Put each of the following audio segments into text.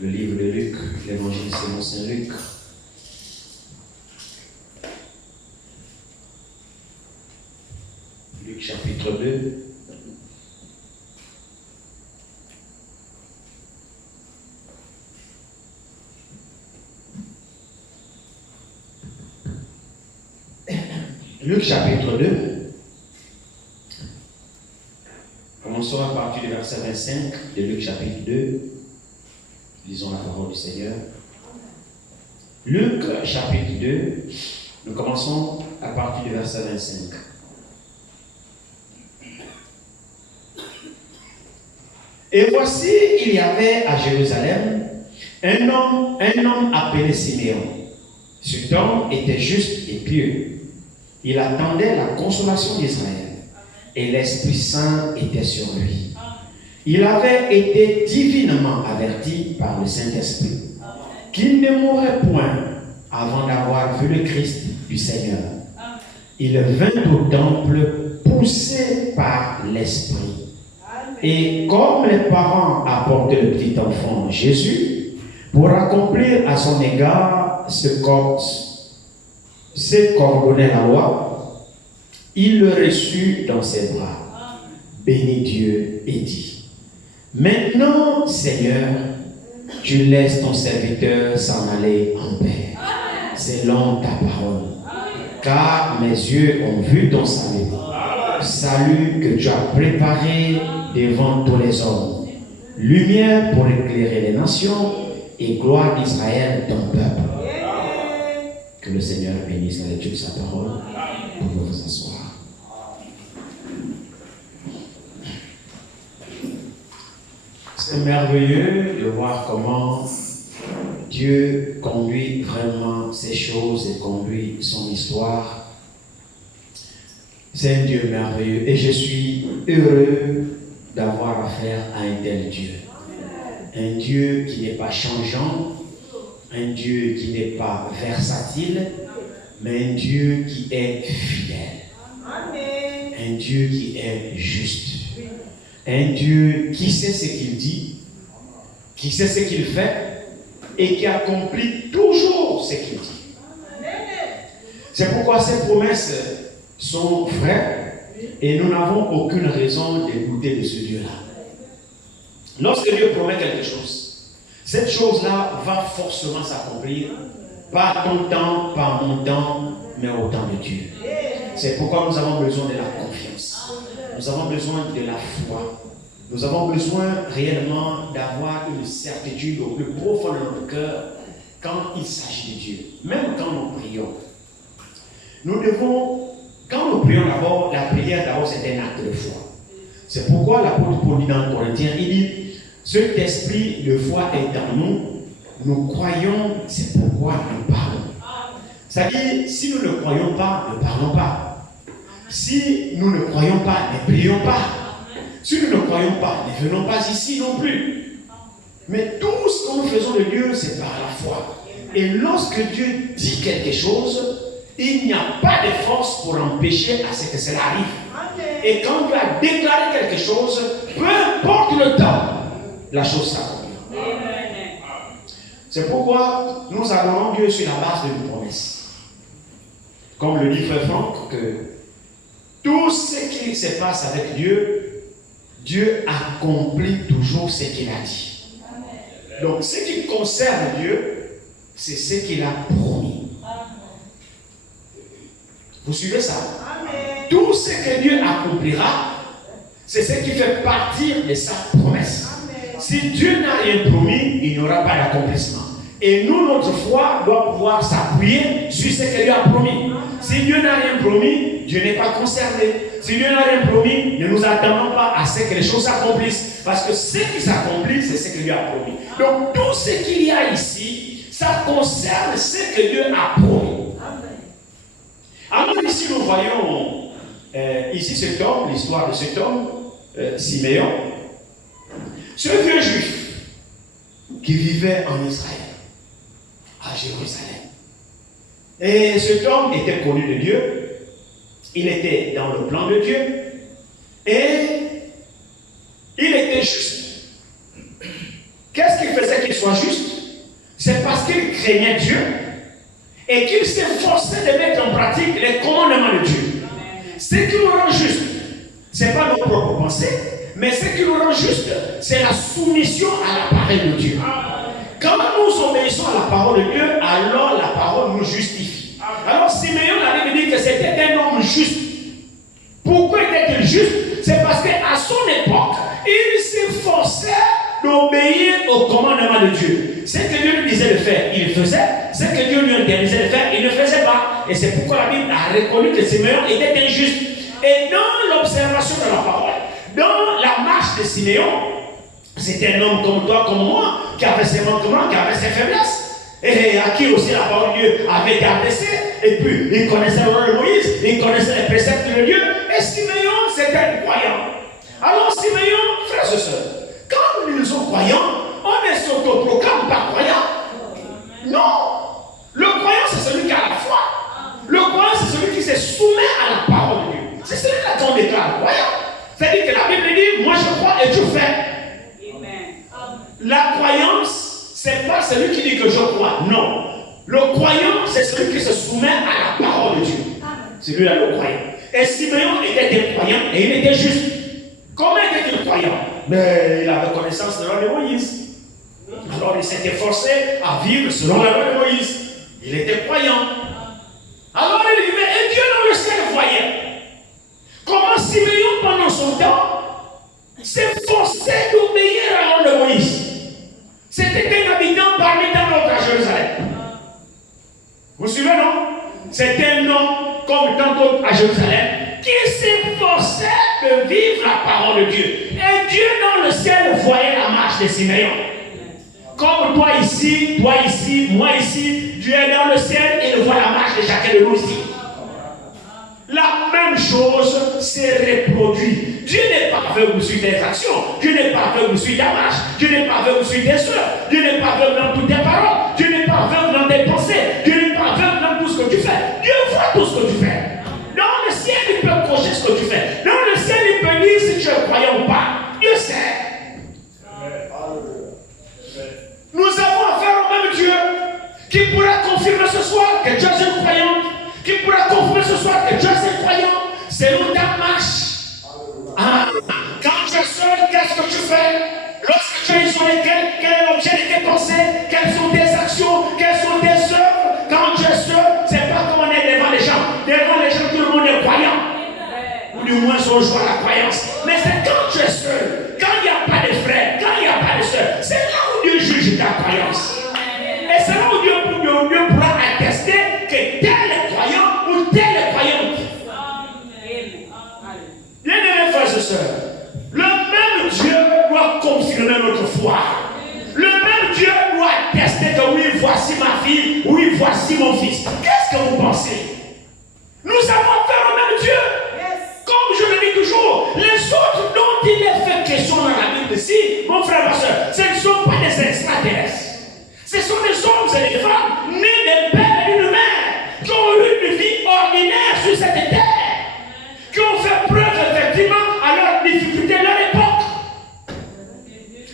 Le livre de Luc, l'évangile selon Saint Luc. Luc chapitre 2. Luc chapitre 2. Commençons à partir du verset 25 de Luc chapitre 2. Lisons la parole du Seigneur. Luc chapitre 2. Nous commençons à partir du verset 25. Et voici, il y avait à Jérusalem un homme appelé Siméon. Cet homme était juste et pieux. Il attendait la consolation d'Israël et l'Esprit Saint était sur lui. Il avait été divinement averti par le Saint-Esprit qu'il ne mourrait point avant d'avoir vu le Christ du Seigneur. Il vint au temple poussé par l'Esprit. Et comme les parents apportaient le petit enfant Jésus pour accomplir à son égard ce qu'ordonnait la loi, il le reçut dans ses bras, bénit Dieu et dit: Maintenant, Seigneur, tu laisses ton serviteur s'en aller en paix, selon ta parole. Car mes yeux ont vu ton salut, salut que tu as préparé devant tous les hommes, lumière pour éclairer les nations et gloire d'Israël, ton peuple. Que le Seigneur bénisse la lecture de sa parole. Vous pouvez vous asseoir. C'est merveilleux de voir comment Dieu conduit vraiment ces choses et conduit son histoire. C'est un Dieu merveilleux et je suis heureux d'avoir affaire à un tel Dieu. Un Dieu qui n'est pas changeant, un Dieu qui n'est pas versatile, mais un Dieu qui est fidèle. Un Dieu qui est juste. Un Dieu qui sait ce qu'il dit, qui sait ce qu'il fait et qui accomplit toujours ce qu'il dit. C'est pourquoi ces promesses sont vraies et nous n'avons aucune raison de douter de ce Dieu-là. Lorsque Dieu promet quelque chose, cette chose-là va forcément s'accomplir, pas ton temps, pas mon temps, mais au temps de Dieu. C'est pourquoi nous avons besoin de la confiance. Nous avons besoin de la foi. Nous avons besoin réellement d'avoir une certitude au plus profond de notre cœur quand il s'agit de Dieu. Même quand nous prions. Quand nous prions d'abord, la prière d'abord c'est un acte de foi. C'est pourquoi l'apôtre Paul dit dans Corinthiens, il dit: cet esprit de foi est dans nous, nous croyons, c'est pourquoi nous parlons. C'est-à-dire, si nous ne croyons pas, ne parlons pas. Si nous ne croyons pas, ne prions pas. Si nous ne croyons pas, ne venons pas ici non plus. Mais tout ce que nous faisons de Dieu, c'est par la foi. Et lorsque Dieu dit quelque chose, il n'y a pas de force pour empêcher à ce que cela arrive. Et quand Dieu a déclaré quelque chose, peu importe le temps, la chose s'accomplit. C'est pourquoi nous adorons Dieu sur la base d'une promesse. Comme le dit Frère Franck, que tout ce qui se passe avec Dieu, Dieu accomplit toujours ce qu'il a dit. Donc, ce qui concerne Dieu, c'est ce qu'il a promis. Vous suivez ça? Tout ce que Dieu accomplira, c'est ce qui fait partie de sa promesse. Si Dieu n'a rien promis, il n'y aura pas d'accomplissement. Et nous, notre foi doit pouvoir s'appuyer sur ce que Dieu a promis. Si Dieu n'a rien promis, Dieu n'est pas concerné. Si Dieu n'a rien promis, ne nous attendons pas à ce que les choses s'accomplissent. Parce que ce qui s'accomplit, c'est ce que Dieu a promis. Donc tout ce qu'il y a ici, ça concerne ce que Dieu a promis. Alors ici, nous voyons ici cet homme, l'histoire de cet homme, Siméon. Ce vieux juif qui vivait en Israël, à Jérusalem. Et cet homme était connu de Dieu, il était dans le plan de Dieu, et il était juste. soit juste, c'est parce qu'il craignait Dieu et qu'il s'efforçait de mettre en pratique les commandements de Dieu. Ce qui nous rend juste, ce n'est pas nos propres pensées, mais ce qui nous rend juste, c'est la soumission à la parole de Dieu. Quand nous obéissons à la parole de Dieu, alors la parole nous justifie. Alors Siméon, la Bible dit que c'était un homme juste. Pourquoi était-il juste? C'est parce qu'à son époque, il s'efforçait d'obéir aux commandements de Dieu. Ce que Dieu lui disait de faire, il faisait. Ce que Dieu lui interdisait de faire, il ne faisait pas. Et c'est pourquoi la Bible a reconnu que Siméon était injuste. Et dans l'observation de la parole, dans la marche de Siméon, c'était un homme comme toi, comme moi, qui avait ses manquements, qui avait ses faiblesses. Et à qui aussi la parole de Dieu avait été adressée. Et puis, il connaissait la loi de Moïse, il connaissait les préceptes de Dieu. Et Siméon, c'était un croyant. Alors Siméon, frères et sœurs, quand nous sommes croyants, on ne s'autoproclame pas croyant. Non. Le croyant, c'est celui qui a la foi. Le croyant, c'est celui qui se soumet à la parole de Dieu. C'est celui-là qu'on déclare croyant. C'est-à-dire que la Bible dit, moi je crois et tu fais. La croyance, c'est pas celui qui dit que je crois. Non. Le croyant, c'est celui qui se soumet à la parole de Dieu. C'est lui-là le croyant. Et Siméon était un croyant et il était juste. Comment était-il croyant? Mais il avait connaissance de la loi de Moïse. Alors il s'était forcé à vivre selon la loi de Moïse. Il était croyant. Alors il dit, mais Dieu dans le ciel voyait comment Siméon pendant son temps s'efforçait d'obéir à la loi de Moïse. C'était un habitant parmi tant d'autres à Jérusalem. Vous suivez, non? C'était un homme comme tant d'autres à Jérusalem qui s'efforçait de vivre la parole de Dieu. Et Dieu dans le ciel voyait la marche de Siméon. Comme toi ici, moi ici, Dieu est dans le ciel et il voit la marche de chacun de nous ici. La même chose s'est reproduite. Dieu n'est pas aveugle sur tes actions. Dieu n'est pas aveugle sur ta marche. Dieu n'est pas aveugle sur tes œuvres. Dieu n'est pas aveugle dans toutes tes paroles. Dieu n'est pas aveugle dans tes pensées. Dieu n'est pas aveugle dans tout ce que tu fais. Dieu voit tout ce que tu fais. Dans le ciel, il peut cocher ce que tu fais. Dans le ciel, il peut dire si tu es croyant ou pas. Dieu sait. Nous avons affaire au même Dieu qui pourra confirmer ce soir que tu es un croyant. Qui pourra confirmer ce soir que tu es un croyant. C'est où ta marche. Ah, quand tu es seul, qu'est-ce que tu fais? Lorsque tu es isolé, quel est l'objet de tes pensées? Quelles sont tes actions? Quelles sont tes œuvres? Quand tu es seul, c'est pas comme on est devant les gens. Devant les gens, tout le monde est croyant. Ou du moins, on joue à la croyance. Mais c'est quand tu es seul, quand il n'y a pas de frères, quand il n'y a pas de soeurs, c'est là où Dieu juge ta croyance. Et c'est là où Dieu pourra attester que tel est croyant ou tel est croyante. Bien-aimés frères et sœurs, le même Dieu doit confirmer notre foi. Le même Dieu doit attester que oui, voici ma fille, oui, voici mon fils. Qu'est-ce que vous pensez? Nous avons affaire au même Dieu. Comme je le dis toujours, les autres dont il est fait question dans la Bible ici, mon frère, ma soeur, ce ne sont pas des extraterrestres. Ce sont des hommes et des femmes nés d'un père et d'une mère qui ont eu une vie ordinaire sur cette terre, qui ont fait preuve effectivement à leurs difficultés de leur époque.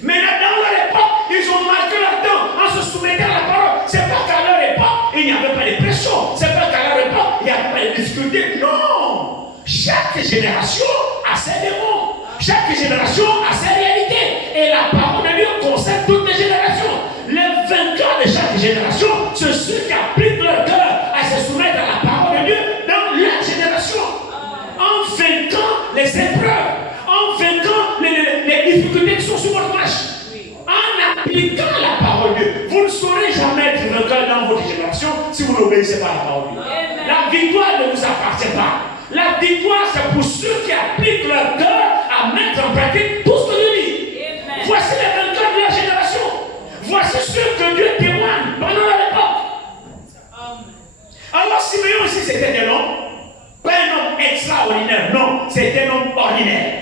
Mais là, dans leur époque, ils ont marqué leur temps en se soumettant à la parole. C'est pas qu'à leur époque, il n'y avait pas de pression. C'est pas qu'à leur époque, il n'y avait pas de difficultés. Non! Chaque génération a ses démons. Chaque génération a ses réalités. Et la parole de Dieu concerne toutes les générations. Les vainqueurs de chaque génération, c'est ceux qui appliquent leur cœur à se soumettre à la parole de Dieu dans leur génération. En vainquant les épreuves, en vainquant les difficultés qui sont sur votre marche, en appliquant la parole de Dieu. Vous ne saurez jamais être vainqueur dans votre génération si vous n'obéissez pas à la parole de Dieu. La victoire ne vous appartient pas. La victoire, c'est pour ceux qui appliquent leur cœur à mettre en pratique tout ce que Dieu dit. Voici les vainqueurs de la génération. Voici ceux que Dieu témoigne pendant leur époque. Alors Siméon ici, c'était un homme, pas un homme extraordinaire, non, c'était un homme ordinaire.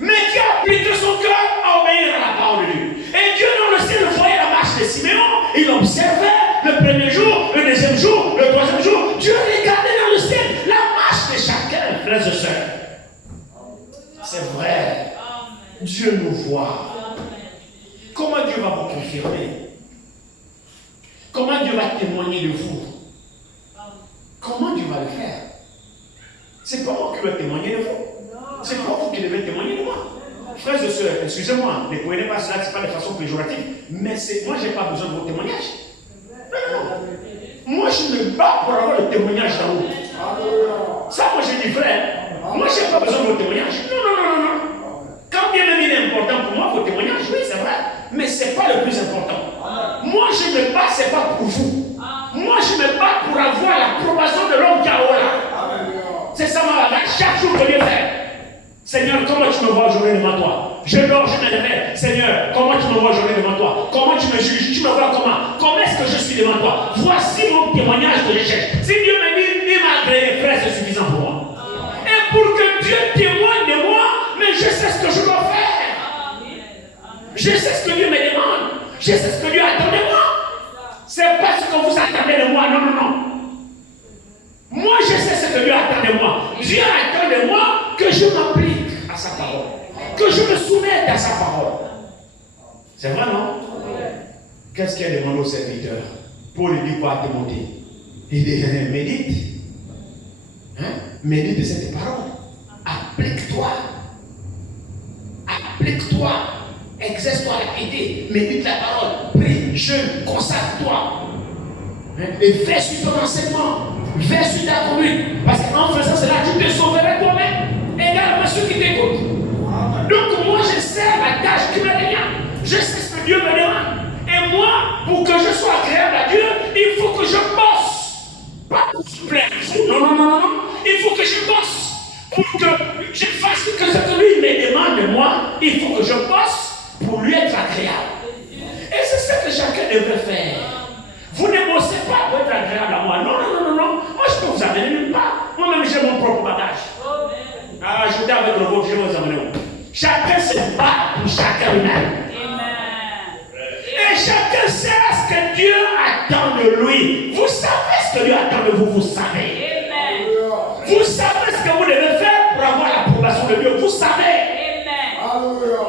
Mais qui a appliqué son cœur à obéir à la parole de Dieu. Et Dieu dans le ciel voyait la marche de Siméon, il observait le premier jour, le deuxième jour, le troisième jour. Dieu regardait dans le ciel la marche de chacun, frères et sœurs. C'est vrai, Dieu nous voit. Comment Dieu va vous confirmer? confirmer. Comment Dieu va témoigner de vous? Comment Dieu va le faire? C'est pas moi qui vais témoigner de vous. C'est pas vous qui devez témoigner de moi. Frères et sœurs, excusez-moi, ne prenez pas cela, ce n'est pas de façon péjorative, mais moi, je n'ai pas besoin de vos témoignages. Non. Moi, je me bats pour avoir le témoignage d'en haut. Ça, moi, je dis frère. Moi, je n'ai pas besoin de vos témoignages. Non. Quand bien même il est important pour moi, vos témoignages, oui, c'est vrai. Mais ce n'est pas le plus important. Moi, je me bats, ce n'est pas pour vous. Moi, je me bats pour avoir l'approbation de l'homme qui a là. C'est ça ma bataille. Chaque jour, je vais faire. Seigneur, comment tu me vois aujourd'hui devant toi? Je dors, je me réveille. Seigneur, comment tu me vois aujourd'hui devant toi? Comment tu me juges? Tu me vois comment? Comment est-ce que je suis devant toi? Voici mon témoignage que je cherche. Si Dieu me dit, il m'a agréé, frère, c'est suffisant pour moi. Et pour que Dieu témoigne de moi, mais je sais ce que je dois faire. Je sais ce que Dieu me demande. Je sais ce que Dieu attend de moi. C'est pas ce que vous attendez de moi. Non. Moi, je sais ce que Dieu attend de moi. Dieu attend de moi que je m'applique à sa parole. Que je me soumette à sa parole. C'est vrai, non? Qu'est-ce qu'il a demandé au serviteur? Paul lui dit quoi à Timothée? Il dit, médite. Médite de cette parole. Applique-toi. Applique-toi. Exerce-toi la piété. Médite la parole. Prie, jeûne, consacre-toi. Et fais sur ton enseignement. Fais sur ta commune. Parce qu'en faisant cela, tu te sauverais toi-même. Également ceux qui t'écoutent. Donc moi, je sais la tâche qui me revient. Je sais ce que Dieu me demande. Et moi, pour que je sois agréable à Dieu, il faut que je bosse. Pas pour se plaire. Non. Il faut que je bosse. Pour que je fasse ce que lui me demande de moi, il faut que je bosse pour lui être agréable. Et c'est ce que chacun devrait faire. Vous ne bossez pas pour être agréable à moi. Non. Moi, je peux vous amener nulle part. Moi-même, j'ai mon propre bagage. Ajoutez avec le vôtre, je vais vous amener où? Chacun se bat pour chacun lui-même. Et chacun sait ce que Dieu attend de lui. Vous savez ce que Dieu attend de vous, vous savez. Vous savez ce que vous devez faire pour avoir l'approbation de Dieu. Vous savez.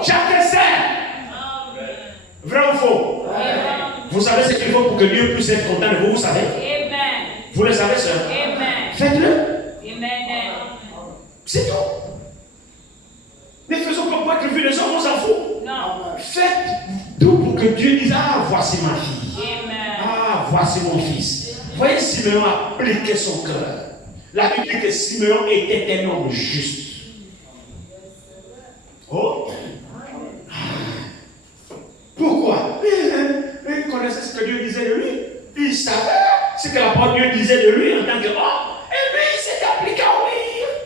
Chacun sait. Vrai ou faux? Vous savez ce qu'il faut pour que Dieu puisse être content de vous, vous savez? Vous le savez, sœur? Faites-le. C'est tout. Ne faisons pas pour être vu les hommes, on s'en fout. Faites tout pour que Dieu dise, voici ma fille. Voici mon fils. Voyez, Simeon a appliqué son cœur. La Bible dit que Simeon était un homme juste. Pourquoi? Il connaissait ce que Dieu disait de lui. Il savait ce que la parole de Dieu disait de lui en tant qu'homme. Et lui, il s'est appliqué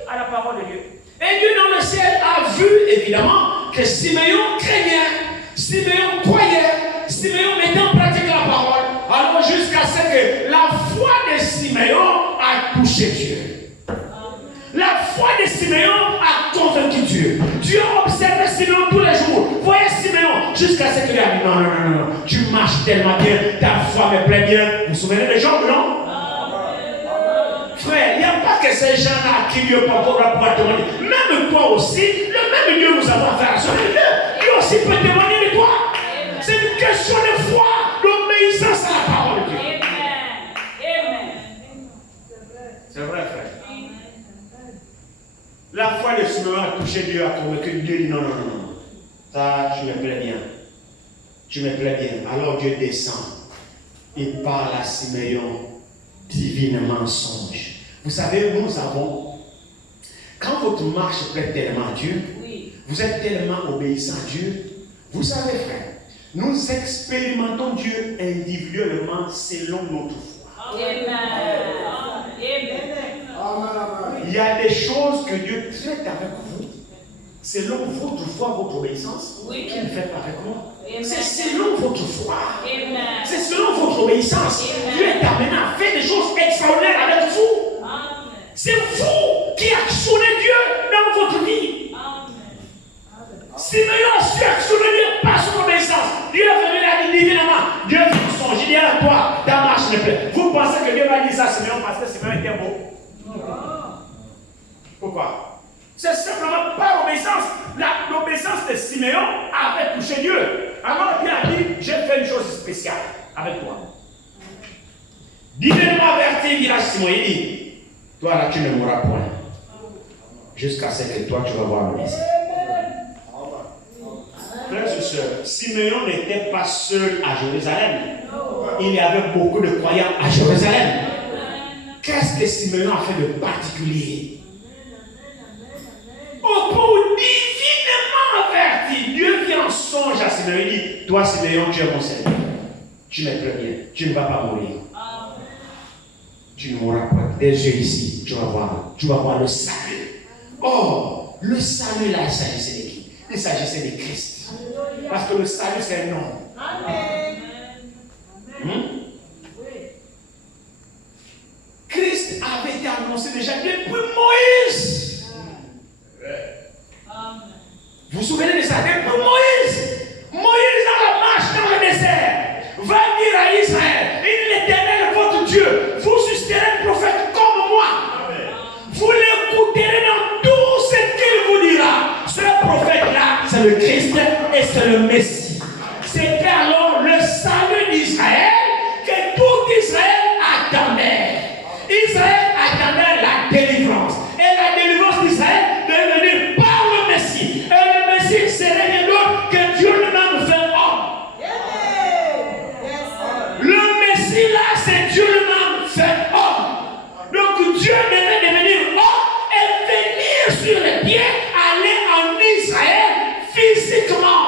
à la parole de Dieu. Et Dieu dans le ciel a vu, évidemment, que Simeon craignait, Simeon croyait, Simeon mettait en pratique la parole. Alors jusqu'à ce que la foi de Simeon a touché Dieu. La foi de Simeon a convaincu Dieu. Dieu observait Simeon tous les jours. Voyez Simeon jusqu'à ce qu'il a dit non. Tu marches tellement bien, ta foi me plaît bien. Vous vous souvenez des gens, non? Frère, il n'y a pas que ces gens-là qui Dieu peut pouvoir témoigner. Même toi aussi, le même Dieu nous a affaire à son Dieu. Lui aussi peut témoigner de toi. C'est une question de foi, d'obéissance à la parole de Dieu. C'est vrai, frère. La foi de Simeon a touché Dieu, a convaincu Dieu, dit non. Ça, tu me plais bien. Tu me plais bien. Alors Dieu descend. Il parle à Simeon divinement songe. Vous savez, nous avons, quand votre marche plaît tellement à Dieu, vous êtes tellement obéissant à Dieu, vous savez, frère, nous expérimentons Dieu individuellement selon notre foi. Il y a des choses que Dieu traite avec vous selon votre foi, votre obéissance, qu'il fait avec moi. C'est selon votre foi. C'est selon votre obéissance. Dieu est amené à faire des choses extraordinaires avec vous. C'est vous qui actionnez Dieu dans votre vie. Simeon a su actionner Dieu par son obéissance. Dieu est venu là divinement. Dieu vous songe. Il dit à toi, ta marche me plaît. Vous pensez que Dieu va dire ça à Simeon parce que Simeon était beau? Pourquoi? C'est simplement par obéissance. L'obéissance de Simeon avait touché Dieu. Alors Dieu a dit, j'ai fait une chose. spécial avec toi. Divainement averti, dira Simon, il dit, toi là tu ne mourras point. Jusqu'à ce que toi tu vas voir le Messie. Frères et sœurs, Simeon n'était pas seul à Jérusalem. Il y avait beaucoup de croyants à Jérusalem. Qu'est-ce que Simeon a fait de particulier? Au point où divinement averti, Dieu vient en songe à Simeon et dit, toi Simeon, tu es mon serviteur. Tu m'es très bien, tu ne vas pas mourir. Tu ne mourras pas. Tes yeux ici, tu vas voir le salut. Oh, le salut là, il s'agissait de qui? Il s'agissait de Christ. Parce que le salut, c'est un nom. Christ avait été annoncé déjà depuis Moïse. Vous vous souvenez de ça? Depuis Moïse. Moïse dans la marche dans le désert va dire à Israël, l'Éternel votre Dieu vous susciterez un prophète comme moi. Vous l'écouterez dans tout ce qu'il vous dira. Ce prophète-là, c'est le Christ et c'est le Messie. C'était alors le salut d'Israël que tout Israël attendait. Israël attendait la délivrance. Et la délivrance d'Israël devait venir par le Messie. Et le Messie serait rien d'autre que Dieu lui-même fait homme. Le Messie là, c'est Dieu lui-même fait homme. Donc Dieu devait devenir homme et venir sur les pieds, aller en Israël physiquement.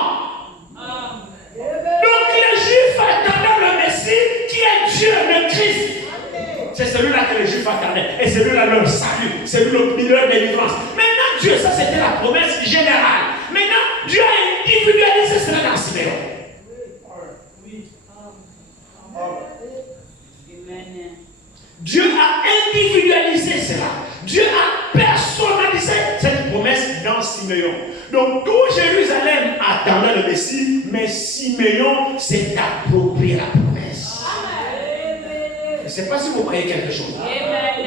Donc les Juifs attendaient le Messie qui est Dieu, le Christ. C'est celui-là que les Juifs attendaient. Et celui-là leur salut. C'est lui leur délivrance. Maintenant, Dieu, ça c'était la promesse générale. Maintenant, Dieu a individualisé cela dans Simeon. Dieu a individualisé cela. Dieu a personnalisé cette promesse dans Simeon. Donc tout Jérusalem attendait le Messie, mais Simeon s'est approprié la promesse. Je ne sais pas si vous voyez quelque chose.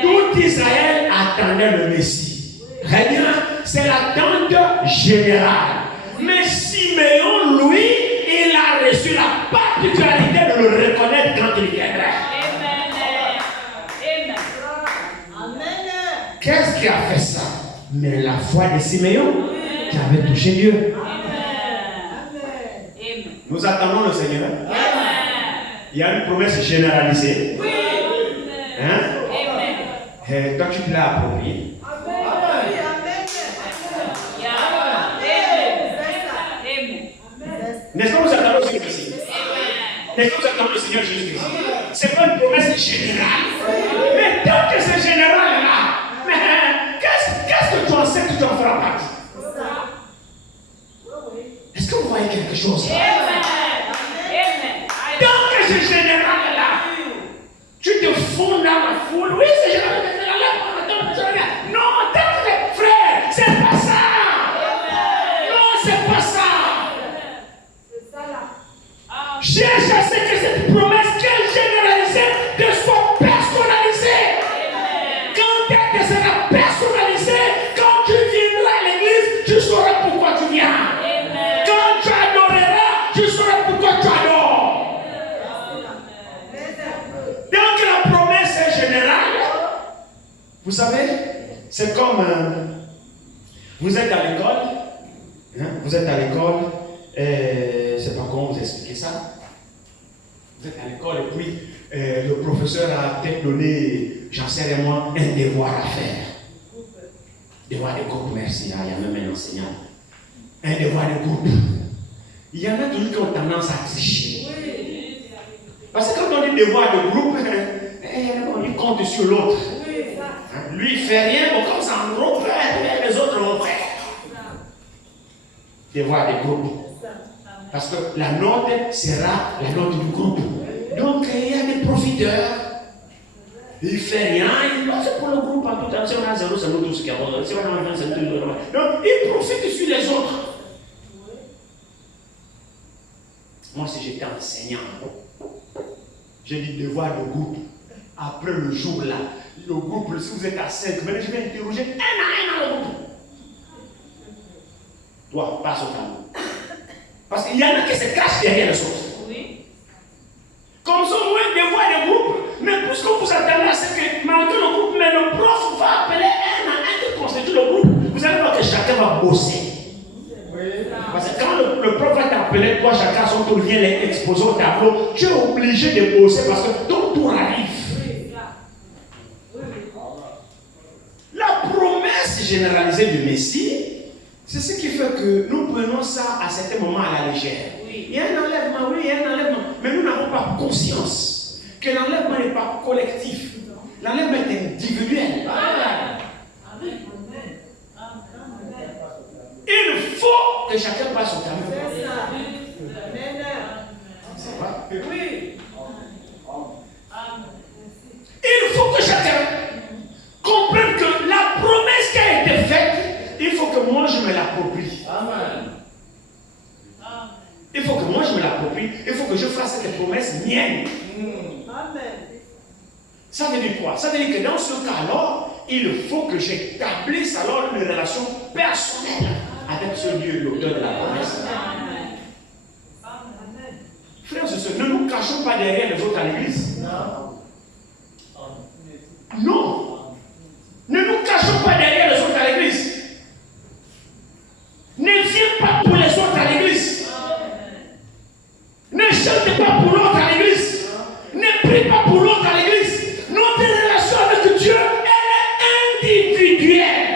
Tout Israël attendait le Messie. Très bien, c'est l'attente générale. Mais Simeon, lui, il a reçu la particularité de le reconnaître quand il viendrait. Qu'est-ce qui a fait ça? Mais la foi de Simeon qui avait touché Dieu. Nous attendons le Seigneur. Il y a une promesse généralisée. Hein? Et toi, tu te l'as approprié. N'est-ce pas que nous attendons le Seigneur ici? N'est-ce que nous attendons le Seigneur Jésus-Christ? Ce n'est pas une promesse générale. Mais tant que c'est général là, qu'est-ce que tu en sais que tu en feras partie? Est-ce que vous voyez quelque chose là? Tant que c'est général là, tu te fonds dans la foule. Oui, c'est général. Non, tant que frère, c'est pas ça. Non, c'est pas ça. Cherche à ce que cette promesse qui est généralisée de soit personnalisée. Quand elle sera personnalisée, quand tu viendras à l'église, tu sauras pourquoi tu viens. Quand tu adoreras, tu sauras pourquoi tu adores. Donc la promesse est générale. Vous savez, c'est comme vous êtes à l'école. Hein, vous êtes à l'école. Je ne sais pas comment vous expliquer ça. Vous êtes à l'école et puis le professeur a peut-être donné, j'en sais rien moi, un devoir à faire. Devoir de groupe, merci. Il y a même un enseignant. Un devoir de groupe. Il y en a toujours qui ont tendance à tricher. Parce que quand on dit devoir de groupe, on compte sur l'autre. Lui, il ne fait rien, mais comme ça en groupe, les autres vont faire. Devoir de groupe. Parce que la note sera la note du groupe. Donc il y a des profiteurs. Il ne fait rien. C'est pour le groupe en tout temps. Si on a 0, c'est nous tous qui avons. Si on a 20, c'est nous tous. Donc il profite sur les autres. Moi, si j'étais enseignant, j'ai dit devoir de groupe. Après le jour là, le groupe, si vous êtes à 5, je vais interroger un à un dans le groupe. Toi, passe au tableau. Parce qu'il y en a qui se cachent derrière les autres. Oui. Comme ça, au moins, des voix des groupes. Mais puisque vous attendez à ce que malgré le groupe, mais le prof va appeler un à un qui constitue le groupe, vous allez voir que chacun va bosser. Parce que quand le prof va t'appeler, toi, chacun à son tour vient les exposer au tableau, tu es obligé de bosser parce que ton tour arrive. La promesse généralisée du Messie, c'est ce qui fait que nous prenons ça à certains moments à la légère. Il y a un enlèvement, oui, il y a un enlèvement, mais nous n'avons pas conscience que l'enlèvement n'est pas collectif. L'enlèvement est individuel. Il faut que chacun passe son camion. C'est vrai? Oui. Il faut que chacun comprenne que la promesse qui a été faite, il faut que moi je me l'approprie. Amen. Il faut que moi je me l'approprie. Il faut que je fasse cette promesse mienne. Amen. Ça veut dire quoi? Ça veut dire que dans ce cas alors, il faut que j'établisse alors une relation personnelle avec ce Dieu, l'auteur de la promesse. Amen. Frères et sœurs, ne nous cachons pas derrière les autres à l'église. Non. Ne nous cachons pas derrière les autres à l'église. Ne viens pas pour les autres à l'église. Ne chante pas pour l'autre à l'église. Ne prie pas pour l'autre à l'église. Notre relation avec Dieu, elle est individuelle.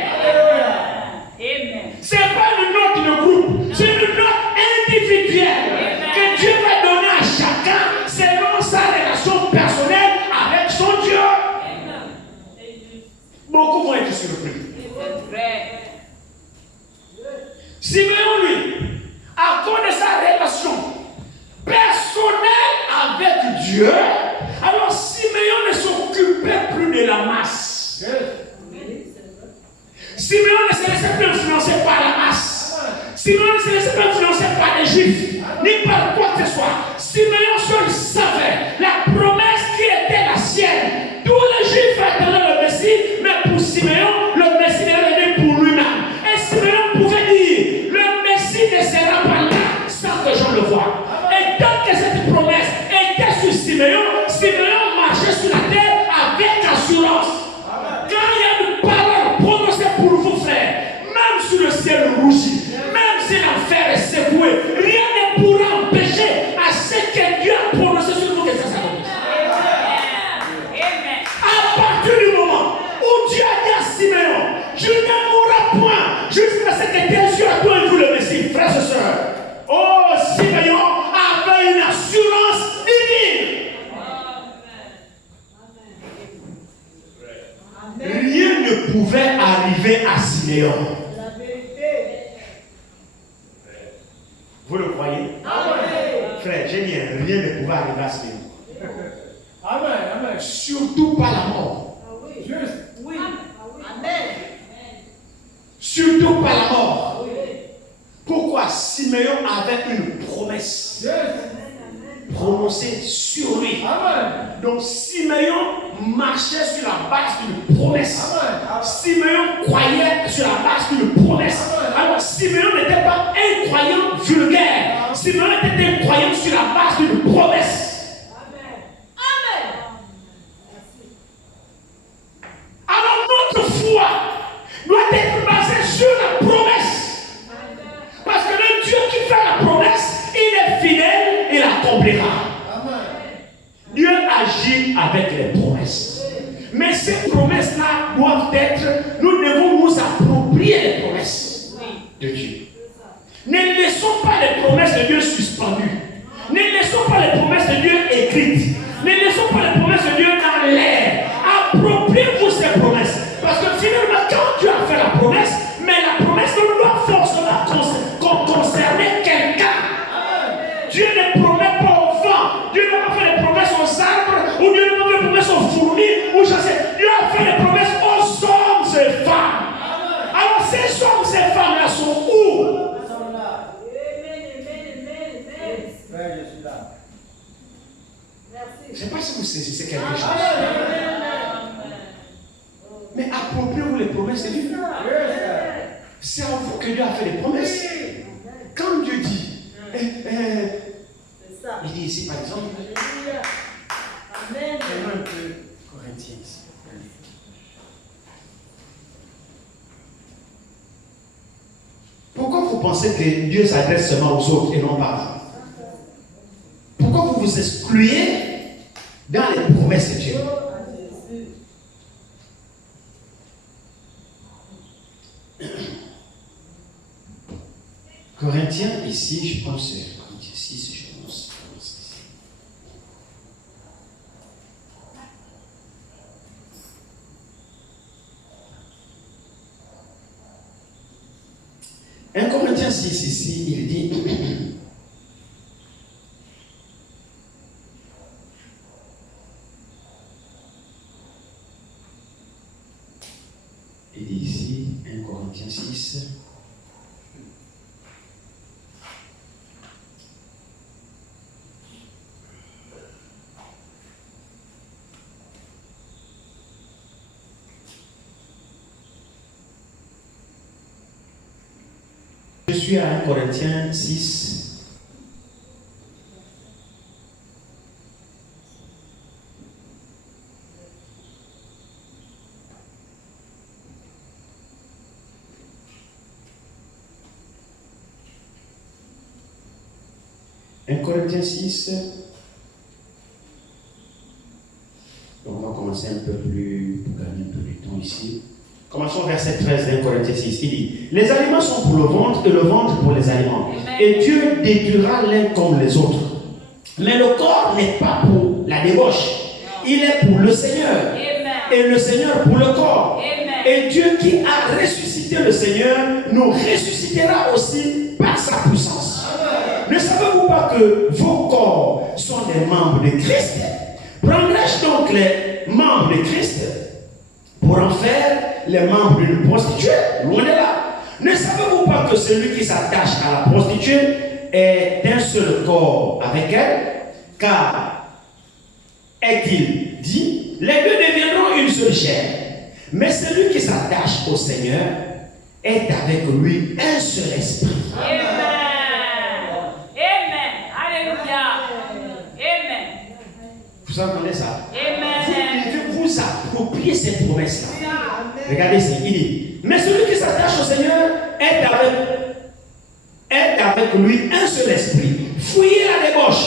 Ce n'est pas une note de groupe, c'est une note individuelle que Dieu va donner à chacun selon sa relation personnelle avec son Dieu. Beaucoup vont être surpris. Simeon, lui, à cause de sa relation personnelle avec Dieu, alors Simeon ne s'occupait plus de la masse. Simeon ne se laissait plus influencer par la masse. Simeon ne se laissait plus influencer par les Juifs, ni par quoi que ce soit. Simeon seul savait la promesse qui était la sienne. Tous les Juifs attendaient le Messie, mais pour Simeon, le Messie est venu pour lui-même. Et Simeon pouvait dire, le Messie ne sera pas là sans que je le voie. Et tant que cette promesse était sur Simeon, Simeon marchait sur la terre avec assurance. Quand il y a une parole prononcée pour vous, frères, même si le ciel rougit, même si l'enfer est secoué, rien ne pourra empêcher à ce que Dieu a prononcé sur vous que ça s'accomplisse. À partir du moment où Dieu a dit à Simeon, je ne mourrai point jusqu'à ce que tes yeux à toi et vous le Messie, frères et sœurs. Oh, Simeon avait une assurance divine. Rien ne pouvait arriver à Simeon. Vous le croyez? Amen. Frère, j'ai dit, rien ne pouvait arriver à Simeon. Amen, amen. Surtout pas la mort. Juste. Oui. Amen. Surtout pas la mort. Pourquoi? Simeon avait une promesse prononcée sur lui. Amen. Donc Simeon marchait sur la base d'une promesse. Amen. Simeon croyait sur la base d'une promesse. Amen. Alors Simeon n'était pas un croyant vulgaire. Simeon était un croyant sur la base d'une promesse. Amen. Amen. Alors notre foi doit être basée sur la promesse. Parce que le Dieu qui fait la promesse, il est fidèle, il accomplira. Dieu agit avec les promesses. Mais ces promesses-là doivent être, nous devons nous approprier les promesses de Dieu. Ne laissons pas les promesses de Dieu suspendues. Ne laissons pas les promesses de Dieu écrites. Ne laissons pas les promesses de Dieu dans l'air. Appropriez-vous ces promesses. Parce que finalement, quand Dieu a fait la promesse, mais la promesse ne doit forcément concerner quelqu'un. Dieu ne promet pas au vent. Dieu n'a pas fait des promesses aux arbres, ou Dieu n'a pas fait des promesses aux fourmis, ou je sais. Dieu a fait des promesses aux hommes et femmes. Alors ces hommes et femmes-là sont où? Je ne sais pas si vous saisissez quelque chose. Mais appropriez-vous les promesses de Dieu. C'est à vous que Dieu a fait les promesses. Quand Dieu dit, Il dit ici, par exemple, Amen. un peu Corinthiens. Pourquoi vous pensez que Dieu s'adresse seulement aux autres et non pas à vous? Pourquoi vous vous excluez dans les promesses de Dieu? Corinthiens, ici, je pense, Corinthiens 6, je pense. 1 Corinthiens 6, ici, il dit il dit ici, 1 Corinthiens 6, je suis à 1 Corinthiens 6. Un Corinthiens 6. Donc on va commencer un peu plus pour gagner un peu de temps ici. Commençons verset 13 d'un Corinthiens 6. Il dit: les aliments sont pour le ventre et le ventre pour les aliments. Amen. Et Dieu détruira l'un comme les autres. Mais le corps n'est pas pour la débauche. Il est pour le Seigneur. Amen. Et le Seigneur pour le corps. Amen. Et Dieu qui a ressuscité le Seigneur nous ressuscitera aussi par sa puissance. Amen. Ne savez-vous pas que vos corps sont des membres de Christ? Prendrai-je donc les membres de Christ pour en faire les membres d'une prostituée? Loin de là. Ne savez-vous pas que celui qui s'attache à la prostituée est d'un seul corps avec elle? Car, est-il dit, les deux deviendront une seule chair. Mais celui qui s'attache au Seigneur est avec lui un seul esprit. Amen. Amen. Alléluia. Amen. Vous entendez ça? Amen. Vous appropriez cette promesse-là. Regardez ici, il dit: mais celui qui s'attache au Seigneur est avec lui un seul esprit. Fuyez la débauche.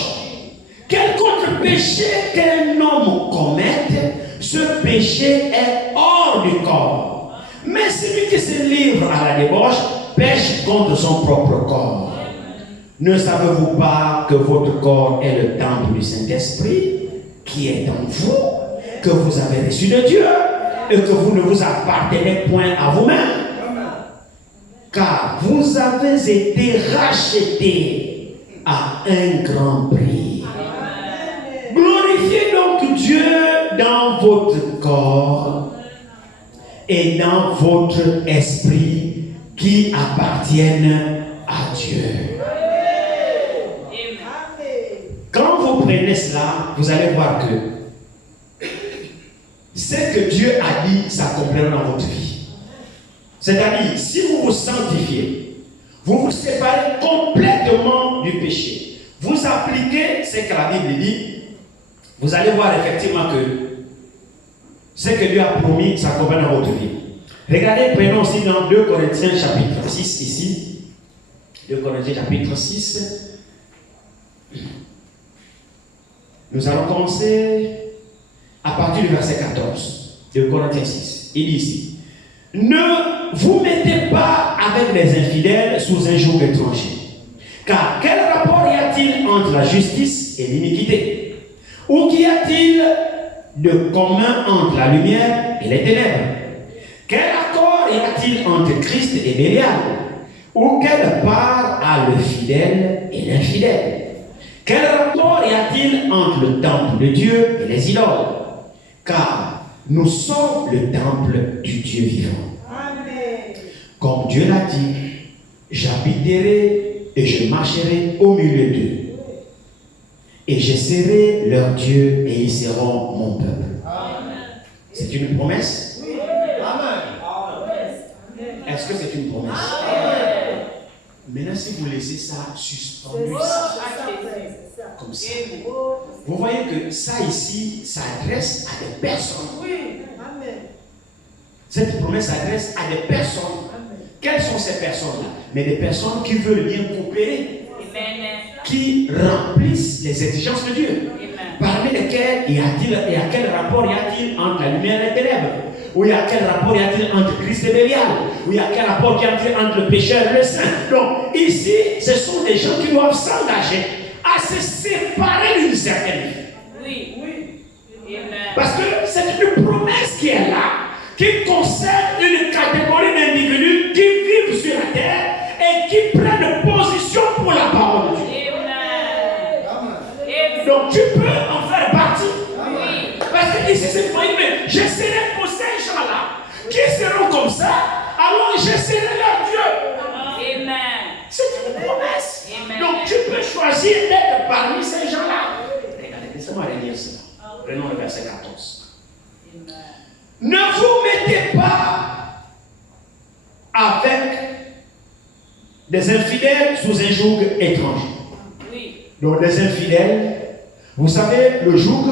Quel contre péché qu'un homme commette, ce péché est hors du corps. Mais celui qui se livre à la débauche pêche contre son propre corps. Ne savez-vous pas que votre corps est le temple du Saint-Esprit qui est en vous, que vous avez reçu de Dieu, et que vous ne vous appartenez point à vous-même? Car vous avez été rachetés à un grand prix. Amen. Glorifiez donc Dieu dans votre corps et dans votre esprit qui appartiennent à Dieu. Amen. Quand vous prenez cela, vous allez voir que ce que Dieu a dit s'accomplira dans votre vie. C'est-à-dire, si vous vous sanctifiez, vous vous séparez complètement du péché, vous appliquez ce que la Bible dit, vous allez voir effectivement que ce que Dieu a promis s'accompagne dans votre vie. Regardez, prenons aussi dans 2 Corinthiens chapitre 6 ici. 2 Corinthiens chapitre 6. Nous allons commencer à partir du verset 14. 2 Corinthiens 6. Il dit ici: ne vous mettez pas avec les infidèles sous un joug étranger. Car quel rapport y a-t-il entre la justice et l'iniquité? Ou qu'y a-t-il de commun entre la lumière et les ténèbres? Quel accord y a-t-il entre Christ et Bélial? Ou quelle part a le fidèle et l'infidèle? Quel rapport y a-t-il entre le temple de Dieu et les idoles? Car nous sommes le temple du Dieu vivant. Amen. Comme Dieu l'a dit, j'habiterai et je marcherai au milieu d'eux. Et je serai leur Dieu et ils seront mon peuple. Amen. C'est une promesse? Oui. Amen. Est-ce que c'est une promesse? Amen. Maintenant, si vous laissez ça suspendu, comme comme ça. Vous voyez que ça ici s'adresse à des personnes. Oui. Amen. Cette promesse s'adresse à des personnes. Quelles sont ces personnes-là? Mais des personnes qui veulent bien coopérer, qui remplissent les exigences de Dieu. Parmi lesquelles il y a quel rapport y a-t-il entre la lumière et les ténèbres? Ou il y a quel rapport y a-t-il entre Christ et Bélial? Ou il y a quel rapport y a-t-il entre le pécheur et le saint? Donc ici, ce sont des gens qui doivent s'engager à se séparer d'une certaine vie. Oui. Parce que c'est une promesse qui est là, qui concerne une catégorie d'individus qui vivent sur la terre et qui prennent position pour la parole de Dieu. Donc tu peux en faire partie. Oui. Parce que ici c'est pour mais je serai pour ces gens-là qui seront comme ça, alors je serai leur Dieu. Amen. C'est une promesse. Amen. Donc tu peux choisir d'être parmi ces gens-là. Regardez, laissez-moi relire cela. Prenons le verset 14. Ne vous mettez pas avec des infidèles sous un joug étranger. Oui. Donc des infidèles, vous savez, le joug,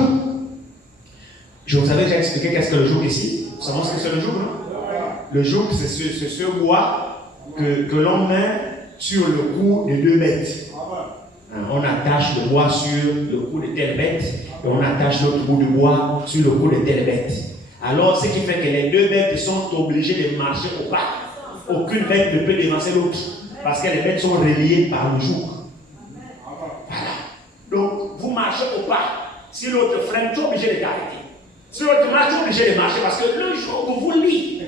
je vous avais déjà expliqué qu'est-ce que le joug ici. Vous savez ce que c'est le joug, non? Le joug, c'est ce bois que l'on met sur le cou de deux bêtes. On attache le bois sur le cou de telle bête et on attache l'autre bout de bois sur le cou de telle bête. Alors, ce qui fait que les deux bêtes sont obligées de marcher au pas. Aucune bête ne peut dévancer l'autre parce que les bêtes sont reliées par le joug. Voilà. Donc, vous marchez au pas. Si l'autre freine, tu es obligé de t'arrêter. Si l'autre marche, tu es obligé de marcher parce que le joug vous lie.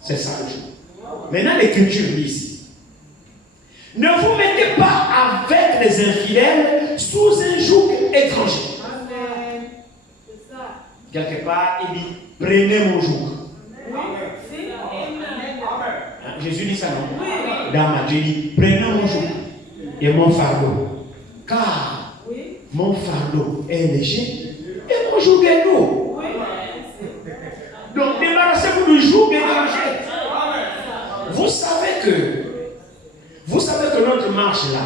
C'est ça le joug. Maintenant, l'Écriture dit ici. Ne vous mettez pas avec les infidèles sous un joug étranger. Amen. C'est ça. Quelque part, il dit, prenez mon joug. Hein, Jésus dit ça, non? Dans Matthieu, il dit, prenez mon joug et mon fardeau. Car mon fardeau est léger et mon joug est lourd. Donc, débarrassez-vous du joug étranger. Vous savez que notre marche là,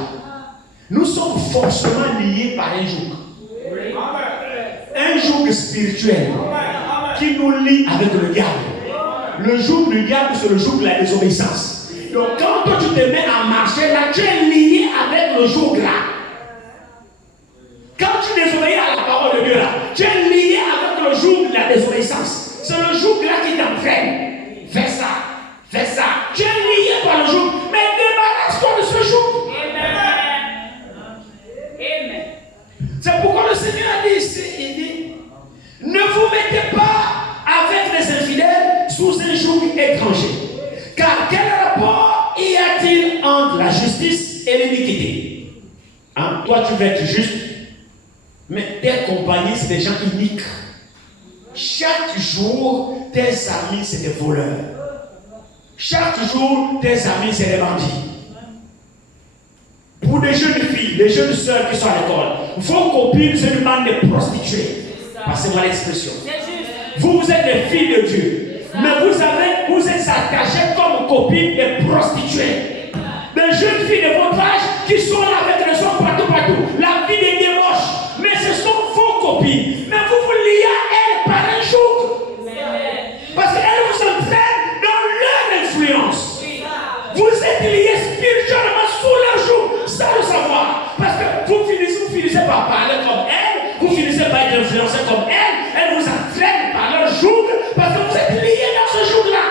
nous sommes forcément liés par un joug. Un joug spirituel qui nous lie avec le diable. Le joug du diable, c'est le joug de la désobéissance. Donc quand toi tu te mets à marcher là, tu es lié avec le joug là. Quand tu désobéis à la parole de Dieu là, tu es lié avec le joug de la désobéissance. C'est le joug là qui t'entraîne. Fais ça, fais ça. Tu es lié par le joug, mais débarrasse-toi de ce joug. Amen. C'est pourquoi le Seigneur dit ici, il dit, ne vous mettez pas avec les infidèles sous un joug étranger. Car quel rapport y a-t-il entre la justice et l'iniquité? Hein? Toi, tu veux être juste, mais tes compagnies, c'est des gens iniques. Chaque jour, tes amis, c'est des voleurs. Chaque jour, tes amis, c'est des bandits. Pour des jeunes filles, des jeunes sœurs qui sont à l'école, vos copines, c'est une bande de prostituées. Passez-moi l'expression. Vous êtes des filles de Dieu. Mais vous êtes attachés comme copines des prostituées. Des jeunes filles de votre âge qui sont là avec les hommes partout. La vie des débauches. Mais ce sont vos copines. Mais vous vous liez à elles par un joug. Parce qu'elles vous entraînent dans leur influence. Vous êtes liés spirituellement sous leur joug, sans le savoir. Parce que vous finissez par parler comme elles, vous finissez par être influencé comme elles vous entraînent par leur joug, parce que vous êtes liés dans ce joug-là.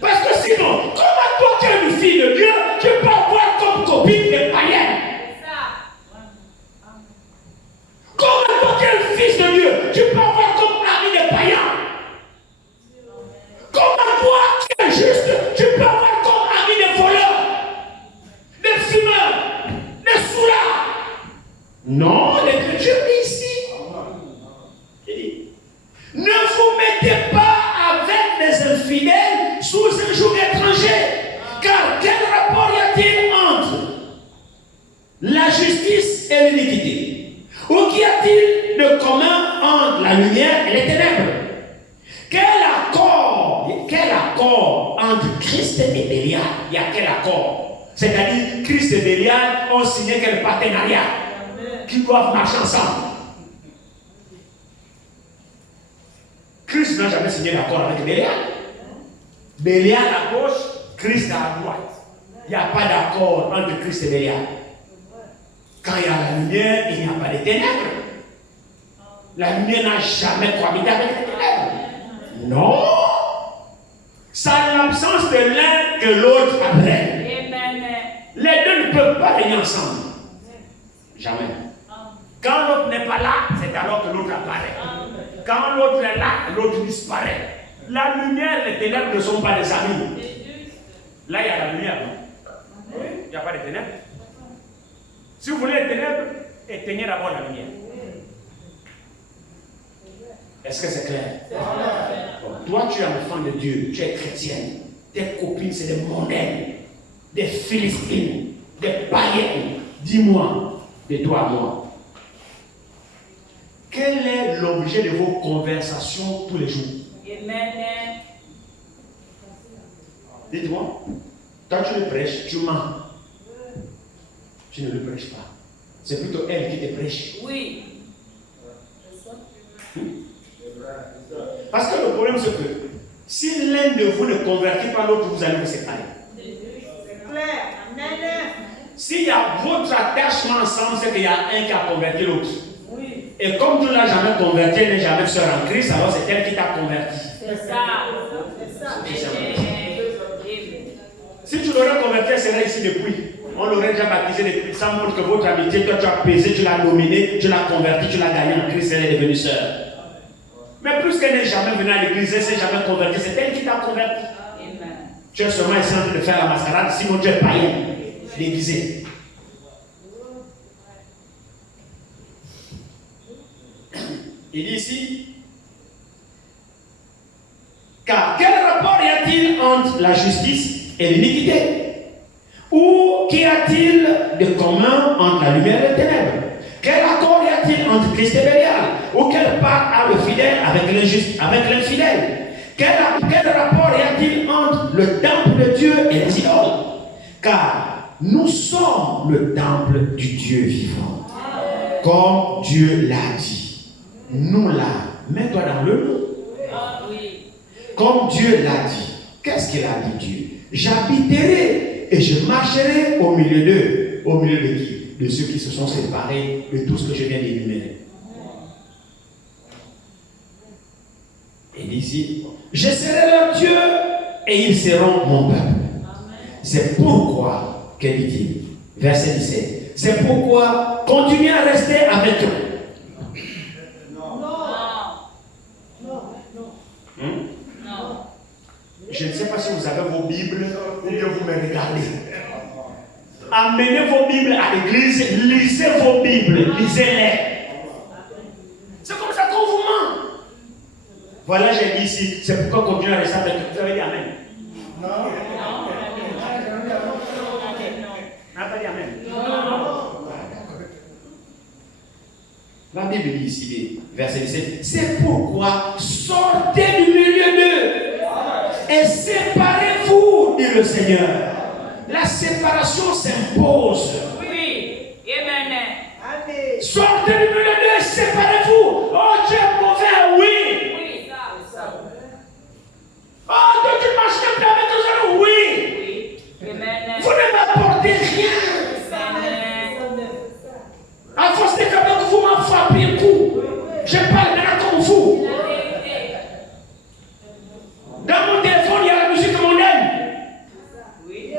Parce que sinon, comment toi tu es une fille de Dieu, tu peux avoir comme copine des païens? Comment toi tu es un fils de Dieu, tu peux avoir comme ami des païens? Comment toi tu es juste, tu peux avoir comme ami des voleurs, des fumeurs, des soulards? Non, l'Écriture dit ici. Il dit, ne vous mettez pas avec les infidèles sous un joug étranger. Car quel rapport y a-t-il entre la justice et l'iniquité? Ou qu'y a-t-il de commun entre la lumière et les ténèbres? Quel accord entre Christ et Bélial? Il y a quel accord? C'est-à-dire, Christ et Bélial ont signé quel partenariat qui doivent marcher ensemble. Christ n'a jamais signé d'accord avec Bélial. Bélial à gauche, Christ à droite. Il n'y a pas d'accord entre Christ et Bélial. Quand il y a la lumière, il n'y a pas de ténèbres. La lumière n'a jamais cohabité avec les ténèbres. Non. C'est l'absence de l'un que l'autre règne. Les deux ne peuvent pas régner ensemble. Jamais. Quand l'autre n'est pas là, c'est alors que l'autre apparaît. Quand l'autre est là, l'autre disparaît. La lumière, les ténèbres ne sont pas des amis. Là, il y a la lumière. Il n'y a pas de ténèbres. Si vous voulez les ténèbres, éteignez d'abord la lumière. Est-ce que c'est clair? Bon, toi, tu es enfant de Dieu, tu es chrétienne. Tes copines, c'est des mondaines, des philistines, des païennes. Dis-moi, de toi à moi, quel est l'objet de vos conversations tous les jours? Dites-moi, quand tu le prêches, tu mens. Tu ne le prêches pas. C'est plutôt elle qui te prêche. Oui. Parce que le problème, c'est que si l'un de vous ne convertit pas l'autre, vous allez vous séparer. S'il y a votre attachement ensemble, c'est qu'il y a un qui a converti l'autre. Et comme tu ne l'as jamais converti, elle n'est jamais sœur en Christ, alors c'est elle qui t'a converti. C'est ça. Si tu l'aurais converti, elle serait ici depuis. On l'aurait déjà baptisé depuis. Ça montre que votre amitié, toi tu as pesé, tu l'as nominé, tu l'as converti, tu l'as gagné en Christ, elle est devenue sœur. Mais plus qu'elle n'est jamais venue à l'église, elle ne s'est jamais convertie, c'est elle qui t'a converti. Tu es seulement ici en train de faire la mascarade, sinon tu es païen, déguisé. Il dit ici, car quel rapport y a-t-il entre la justice et l'iniquité? Ou qu'y a-t-il de commun entre la lumière et les ténèbres? Quel accord y a-t-il entre Christ et Bélial? Ou quelle part a le fidèle avec l'injuste, avec l'infidèle? Quel rapport y a-t-il entre le temple de Dieu et les idoles? Car nous sommes le temple du Dieu vivant. Comme Dieu l'a dit. Nous là, mets-toi dans le nous. Comme Dieu l'a dit. Qu'est-ce qu'il a dit Dieu? J'habiterai et je marcherai au milieu d'eux. Au milieu de qui? De ceux qui se sont séparés de tout ce que je viens d'énumérer. Et d'ici, je serai leur Dieu et ils seront mon peuple. C'est pourquoi, qu'est-ce qu'il dit? Verset 17. C'est pourquoi continuez à rester avec eux. Je ne sais pas si vous avez vos Bibles ou bien vous me regardez. Amenez vos Bibles à l'église, lisez vos Bibles, lisez-les. C'est comme ça qu'on vous ment. Voilà, j'ai dit ici, c'est pourquoi continuer à rester avec eux. Vous avez dit Amen? Non. N'a pas dit Amen? Non. La Bible dit ici, verset 17, c'est pourquoi sortez du milieu d'eux et séparez-vous, dit le Seigneur. La séparation s'impose. Oui. Amen. Sortez du milieu d'eux et séparez-vous. Oh, tu es mauvais, oui. Oui, ça. Oh, toi tu marches même avec eux, oui. Vous ne m'apportez rien. À force de que vous m'en frappez un coup. Je parle maintenant comme vous. Dans mon téléphone, il y a la musique mondaine. Oui.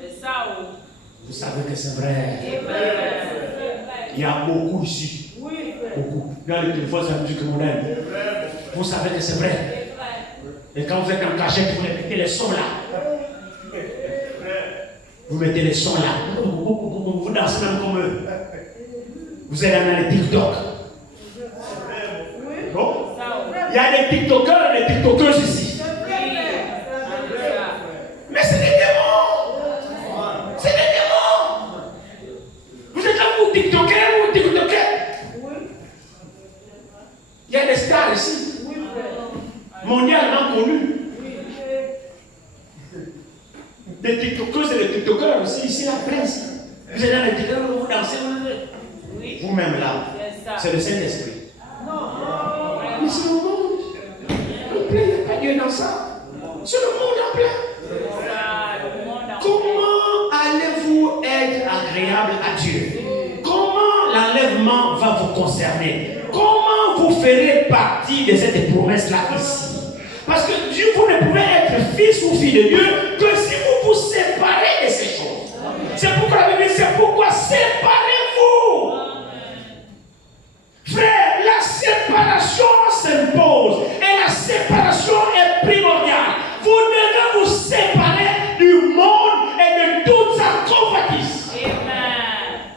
C'est ça. Vous savez que c'est vrai. Il y a beaucoup ici. Beaucoup. Dans le téléphone, c'est la musique mondaine. Vous savez que c'est vrai. Et quand vous êtes en cachette, vous mettez les sons là. Vous mettez les sons là. Vous dansez même comme eux. Vous êtes dans les TikTok. Bon? Il y a des TikTokers et des TikTokeuses ici. Mais c'est des démons. C'est des démons. Vous êtes là, vous TikTokers ou TikTokers? Il y a des stars ici. mondialement connues. Des TikTokers et des TikTokers aussi. plein ici. Vous êtes dans les titres, vous dansez, Oui. vous-même là. C'est ça. C'est le Saint-Esprit. Non. Mais c'est le monde. En plein, il n'y a pas Dieu dans ça. C'est le monde en plein. C'est ça, le monde en Comment allez-vous être agréable à Dieu? Comment l'enlèvement va vous concerner? Comment vous ferez partie de cette promesse-là ici? Parce que Dieu, vous ne pouvez être fils ou fille de Dieu que si vous vous séparez de ces choses. C'est pourquoi la Bible dit, c'est pourquoi séparez-vous. Frère, la séparation s'impose et la séparation est primordiale. Vous devez vous séparer du monde et de toute sa convoitise. Amen.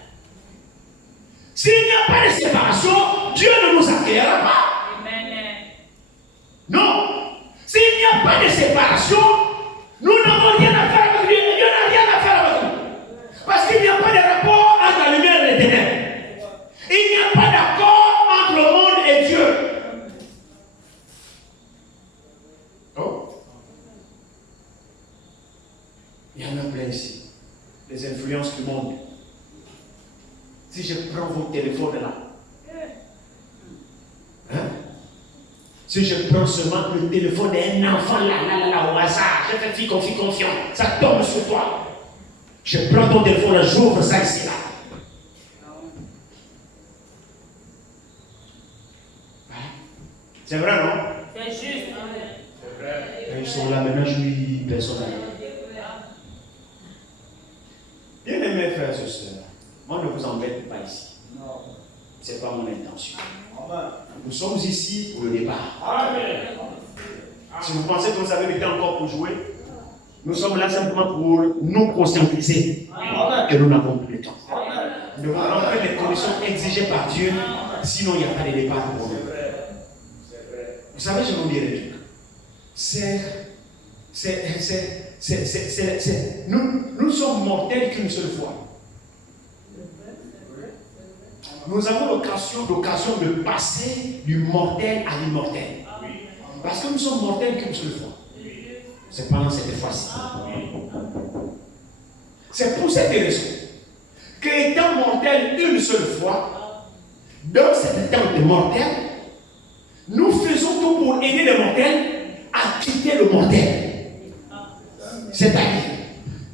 S'il n'y a pas de séparation, Dieu ne nous accueillera pas. Amen. Non. S'il n'y a pas de séparation, nous n'avons rien à faire avec Dieu et Dieu n'a rien à faire avec nous. Parce qu'il n'y a pas de rapport entre la lumière et les ténèbres. Il n'y a pas d'accord entre le monde et Dieu. Oh. Il y en a plein ici. Les influences du monde. Si je prends vos téléphones là, hein? Si je prends seulement le téléphone d'un enfant là, au hasard, je fais confiance, ça tombe sur toi. Je prends ton téléphone, j'ouvre ça ici là. C'est vrai, non? C'est juste. C'est vrai. Ils sont là, maintenant je suis personnel. Bien aimé frères et sœurs, moi ne vous embête pas ici. Non. Ce n'est pas mon intention. Amen. Nous sommes ici pour le départ. Amen. Si vous pensez que vous avez le temps encore pour jouer, nous sommes là simplement pour nous conscientiser que nous n'avons plus le temps. Nous devons remplir les conditions exigées par Dieu, sinon il n'y a pas de départ pour nous. C'est vrai. C'est vrai. Vous savez, je vais vous dire un truc. Nous sommes mortels qu'une seule fois. Nous avons l'occasion de passer du mortel à l'immortel. Parce que nous sommes mortels qu'une seule fois. C'est pendant cette fois-ci. C'est pour cette raison qu'étant mortel une seule fois, dans cette tente mortelle, nous faisons tout pour aider les mortels à quitter le mortel. C'est-à-dire,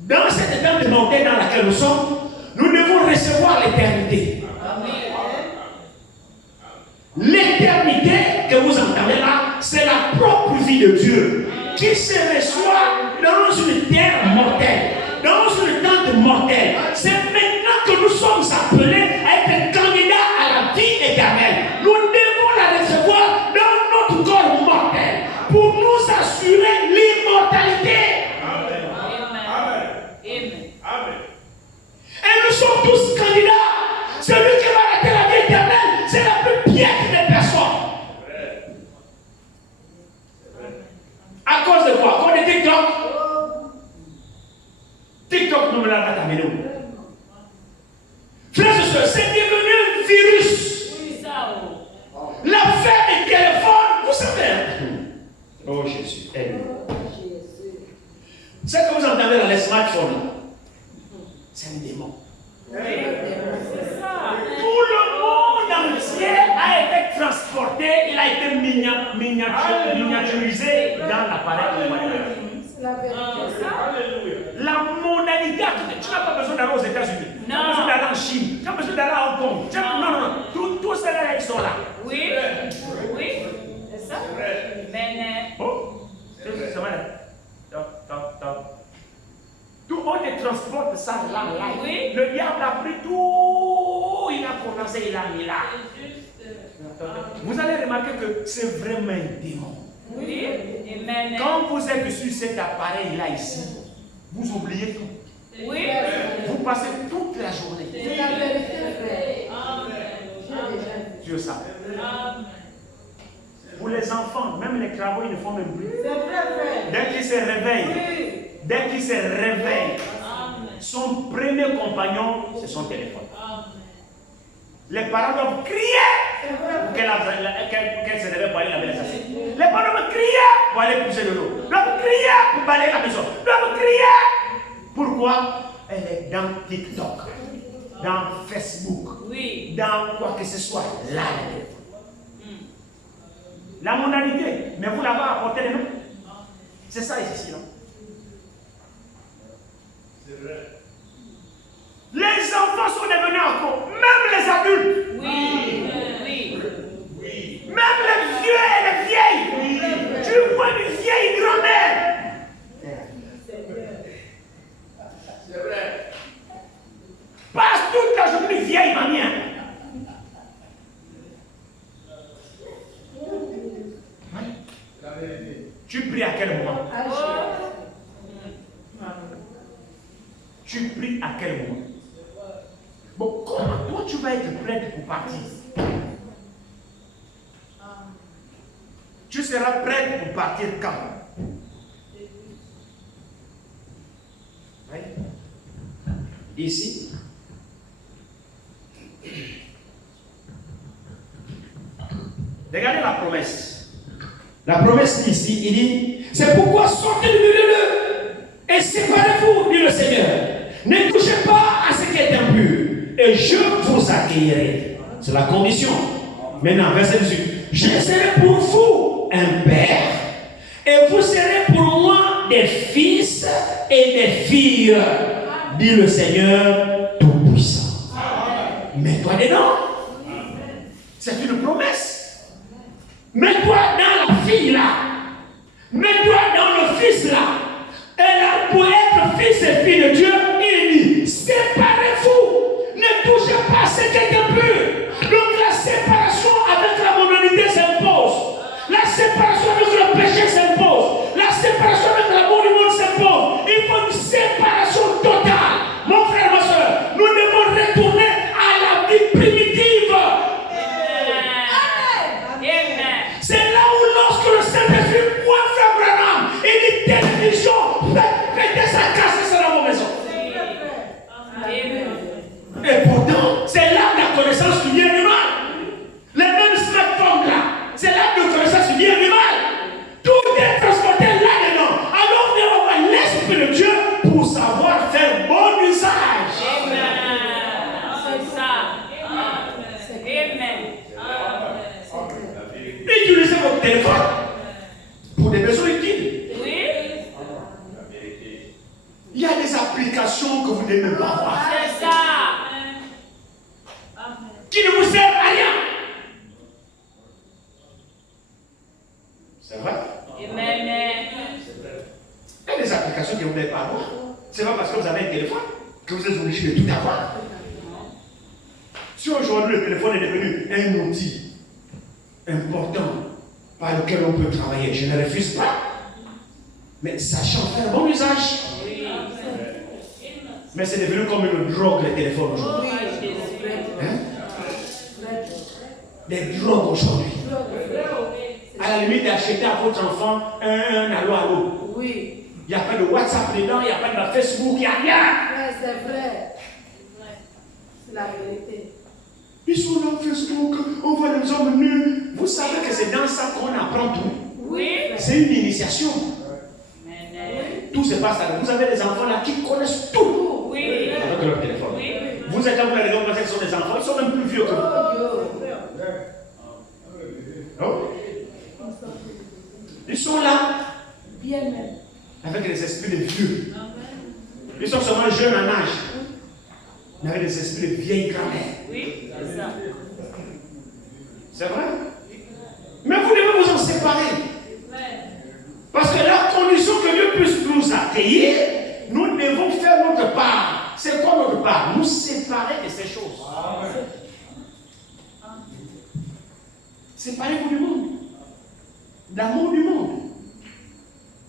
dans cette tente mortelle dans laquelle nous sommes, nous devons recevoir l'éternité. L'éternité que vous entendez là, c'est la propre vie de Dieu qui se reçoit dans une terre mortelle, dans une tente mortelle. C'est maintenant que nous sommes appelés à être candidats à la vie éternelle. Nous devons la recevoir dans notre corps mortel pour nous assurer l'immortalité. Amen. Amen. Amen. Amen. Et nous sommes tous candidats. Celui qui va arrêter la vie éternelle, c'est la plus piètre des personnes. À cause de quoi? À cause de TikTok. TikTok nous l'a pas amené où? Frères et sœurs, c'est devenu un virus. Oui, ça, oh. L'affaire des téléphones, vous savez. Oh Jésus, aide-nous. Ce que vous entendez dans les smartphones, c'est un démon. C'est ça. Tout le monde entier a été transporté, il a été miniaturisé dans l'appareil. C'est la vérité. Alléluia. La mondialité, tu n'as pas besoin d'aller aux États-Unis, tu n'as pas besoin d'aller en Chine, tu n'as pas besoin d'aller à Hong Kong. Non. Tous ceux-là, ils sont là. Oui. Oui. C'est ça. Amen. Oh, c'est vrai. Top. Tout le monde transporte ça là. Oui. Le diable a pris tout, il a commencé, il a mis là. Vous allez remarquer que c'est vraiment un démon. Oui. Amen. Quand vous êtes sur cet appareil-là ici, vous oubliez tout. Oui. Vous passez toute la journée. C'est la vérité, frère. Amen. Dieu sait. Amen. Pour les enfants, même les travaux, ils ne font même plus. C'est vrai, frère. Dès qu'ils se réveillent, Amen. son premier compagnon, c'est son téléphone. Amen. Les parents doivent crier C'est vrai, pour frère. qu'elle se réveille pour aller laver les assiettes. Les parents doivent crier pour aller pousser de l'eau. Doivent crier pour balayer la maison. Doivent crier. Pourquoi? elle est dans TikTok, dans Facebook, Oui. dans quoi que ce soit. Là, elle est. La mondanité, mais vous l'avez apporté les mains. C'est ça ici, non? C'est vrai. Les enfants sont devenus encore, même les adultes, Oui. Oui. Oui. même les vieux et les vieilles. Tu vois une vieille grand-mère. C'est vrai. Passe toute la journée une vieille manière. La vérité. Tu pries à quel moment? Tu pries à quel moment? Bon, comment toi tu vas être prête pour partir? Tu seras prête pour partir quand? Oui. Ici. Regardez la promesse. La promesse ici, il dit, c'est pourquoi sortez du milieu d'eux et séparez-vous, dit le Seigneur. Ne touchez pas à ce qui est impur et je vous accueillerai. C'est la condition. Maintenant, verset 18. Je serai pour vous un père et vous serez pour moi des fils et des filles, dit le Seigneur Tout-Puissant. Mets-toi dedans. C'est une promesse. Mets-toi dans la fille là. Mets-toi dans le fils là. Et là, pour être fils et fille de Dieu, il dit, séparez-vous. Ne touchez pas à ce qui est impur. Donc la séparation avec la mondanité s'impose. La séparation avec le péché s'impose. La séparation avec l'amour du monde s'impose. Il faut une séparation totale. Mon frère, ma soeur, nous devons retourner à la vie primitive. C'est là où lorsque le Saint-Esprit voit Frère Branham, il dit télévision, faites sa casse sur la maison. Et pourtant, c'est là la connaissance qui vient du mal. Les mêmes smartphones là, c'est là la connaissance qui vient du mal. Tout est transporté là-dedans. Alors on va avoir l'Esprit de Dieu pour savoir faire bon usage. C'est ça. Amen. Utilisez votre téléphone pour des besoins utiles. Oui. La vérité. Il y a des applications que vous n'aimez pas voir, C'est ça. qui ne vous servent à rien. C'est vrai? Amen. Il y a des applications que vous n'avez pas à voir. C'est pas parce que vous avez un téléphone que vous êtes obligé de tout avoir. Si aujourd'hui le téléphone est devenu un outil important par lequel on peut travailler, je ne refuse pas. Mais sachant faire bon usage. Mais c'est devenu comme une drogue, les téléphones aujourd'hui. Hein? Des drogues aujourd'hui. À la limite d'acheter à votre enfant un allô. Oui. Il n'y a pas de WhatsApp dedans, il n'y a pas de Facebook, il n'y a rien. Ouais, c'est vrai. C'est la vérité. Ils sont là, Facebook, on va les emmener. Vous savez que c'est dans ça qu'on apprend tout. Oui. C'est une initiation. Amen. Tout se passe là. Vous avez des enfants là qui connaissent tout Oui. avec leur téléphone. Oui. Vous êtes là, vous les regardez parce qu'ils sont des enfants, ils sont même plus vieux que vous. Oh. Ils sont là Bien même. avec des esprits de vieux. Ils sont seulement jeunes en âge, mais avec des esprits de vieille grand-mère. Oui. C'est ça. C'est vrai? Mais vous devez vous en séparer. Parce que la condition que Dieu puisse nous accueillir, nous devons faire notre part. C'est quoi notre part? Nous séparer de ces choses. Séparez-vous du monde. L'amour du monde.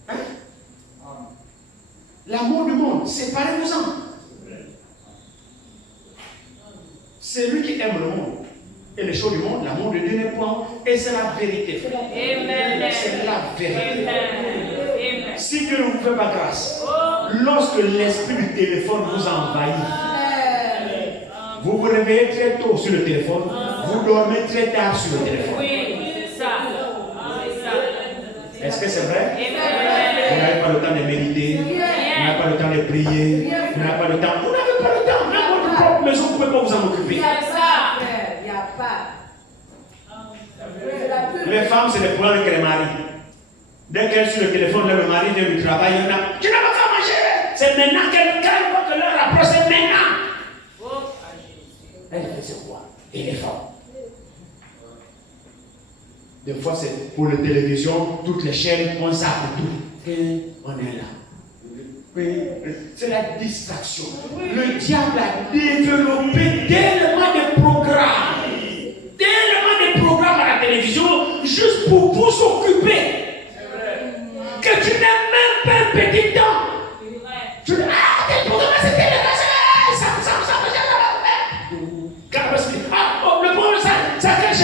Hein? L'amour du monde. Séparez-vous-en. C'est lui qui aime le monde. Et les choses du monde, l'amour de Dieu n'est point. Et c'est la vérité. Amen. C'est la vérité. Amen. Si Dieu ne vous fait pas grâce, lorsque l'esprit du téléphone vous envahit, vous vous réveillez très tôt sur le téléphone, vous dormez très tard sur le téléphone. Oui. C'est ça. C'est ça. Est-ce que c'est vrai? Amen. Vous n'avez pas le temps de méditer, vous n'avez pas le temps de prier, Vous n'avez pas le temps. Vous n'avez pas le temps. Même votre propre maison, vous ne pouvez pas vous en Il occuper. n'y a pas, frère. Il n'y a pas. C'est la pure. Les femmes, c'est les problèmes avec les maris. Dès qu'elles sont sur le téléphone, là, le mari vient du travail, il y en a. Tu n'as pas fait à manger. C'est maintenant qu'elle voit que l'heure approche, c'est maintenant. Elle faisait quoi? Et les femmes. Des fois, c'est pour la télévision, toutes les chaînes, on zappe tout. Et on est là. C'est la distraction. Le diable a développé tellement de programmes. Tellement de programmes à la télévision, juste pour vous occuper. Que tu n'as même pas un petit temps. Tu dis, ah, tes programmes, c'était le pauvre, ça cache.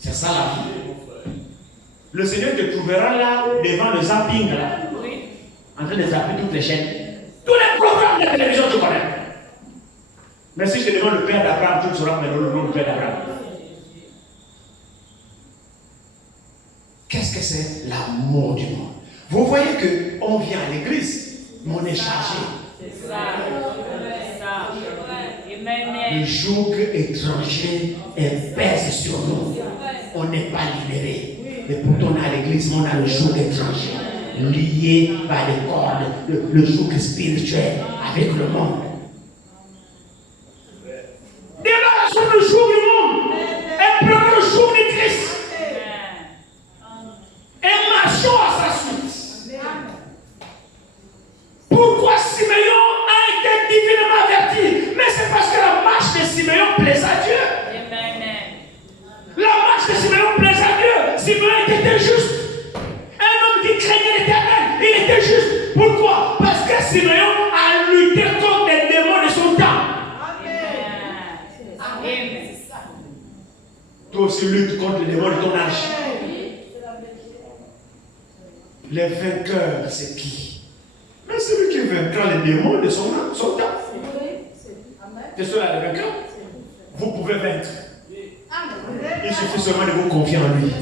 C'est ça la vie. Le Seigneur te trouvera là, devant le zapping, là, en train de zapper toutes les chaînes. Tous les programmes de la télévision, tu connais. Mais si je te demande le père d'Abraham, tu ne sauras pas le nom du père d'Abraham. Qu'est-ce que c'est l'amour du monde? Vous voyez qu'on vient à l'église, mais on est chargé. C'est ça. Amen. Le joug étranger pèse sur nous. On n'est pas libéré. Et pourtant, on est à l'église, on a le joug étranger. Lié par les cordes, le joug spirituel avec le monde. Débarrassons le joug du monde et prenons le joug du Christ. Et marchons à sa suite. Pourquoi Simeon a été divinement averti? Mais c'est parce que la marche de Simeon plaisait à Dieu. La marche de Simeon plaisait à Dieu. Simeon était juste. Un homme qui craignait l'Éternel. Il était juste. Pourquoi? Parce que Simeon a lutté contre les démons de son temps. Amen. Toi aussi lutte contre les démons de ton âge. Les vainqueurs, c'est qui? Mais celui qui vaincra les démons de son temps. C'est cela les vainqueurs. Vous pouvez vaincre. Il suffit seulement de vous confier en lui.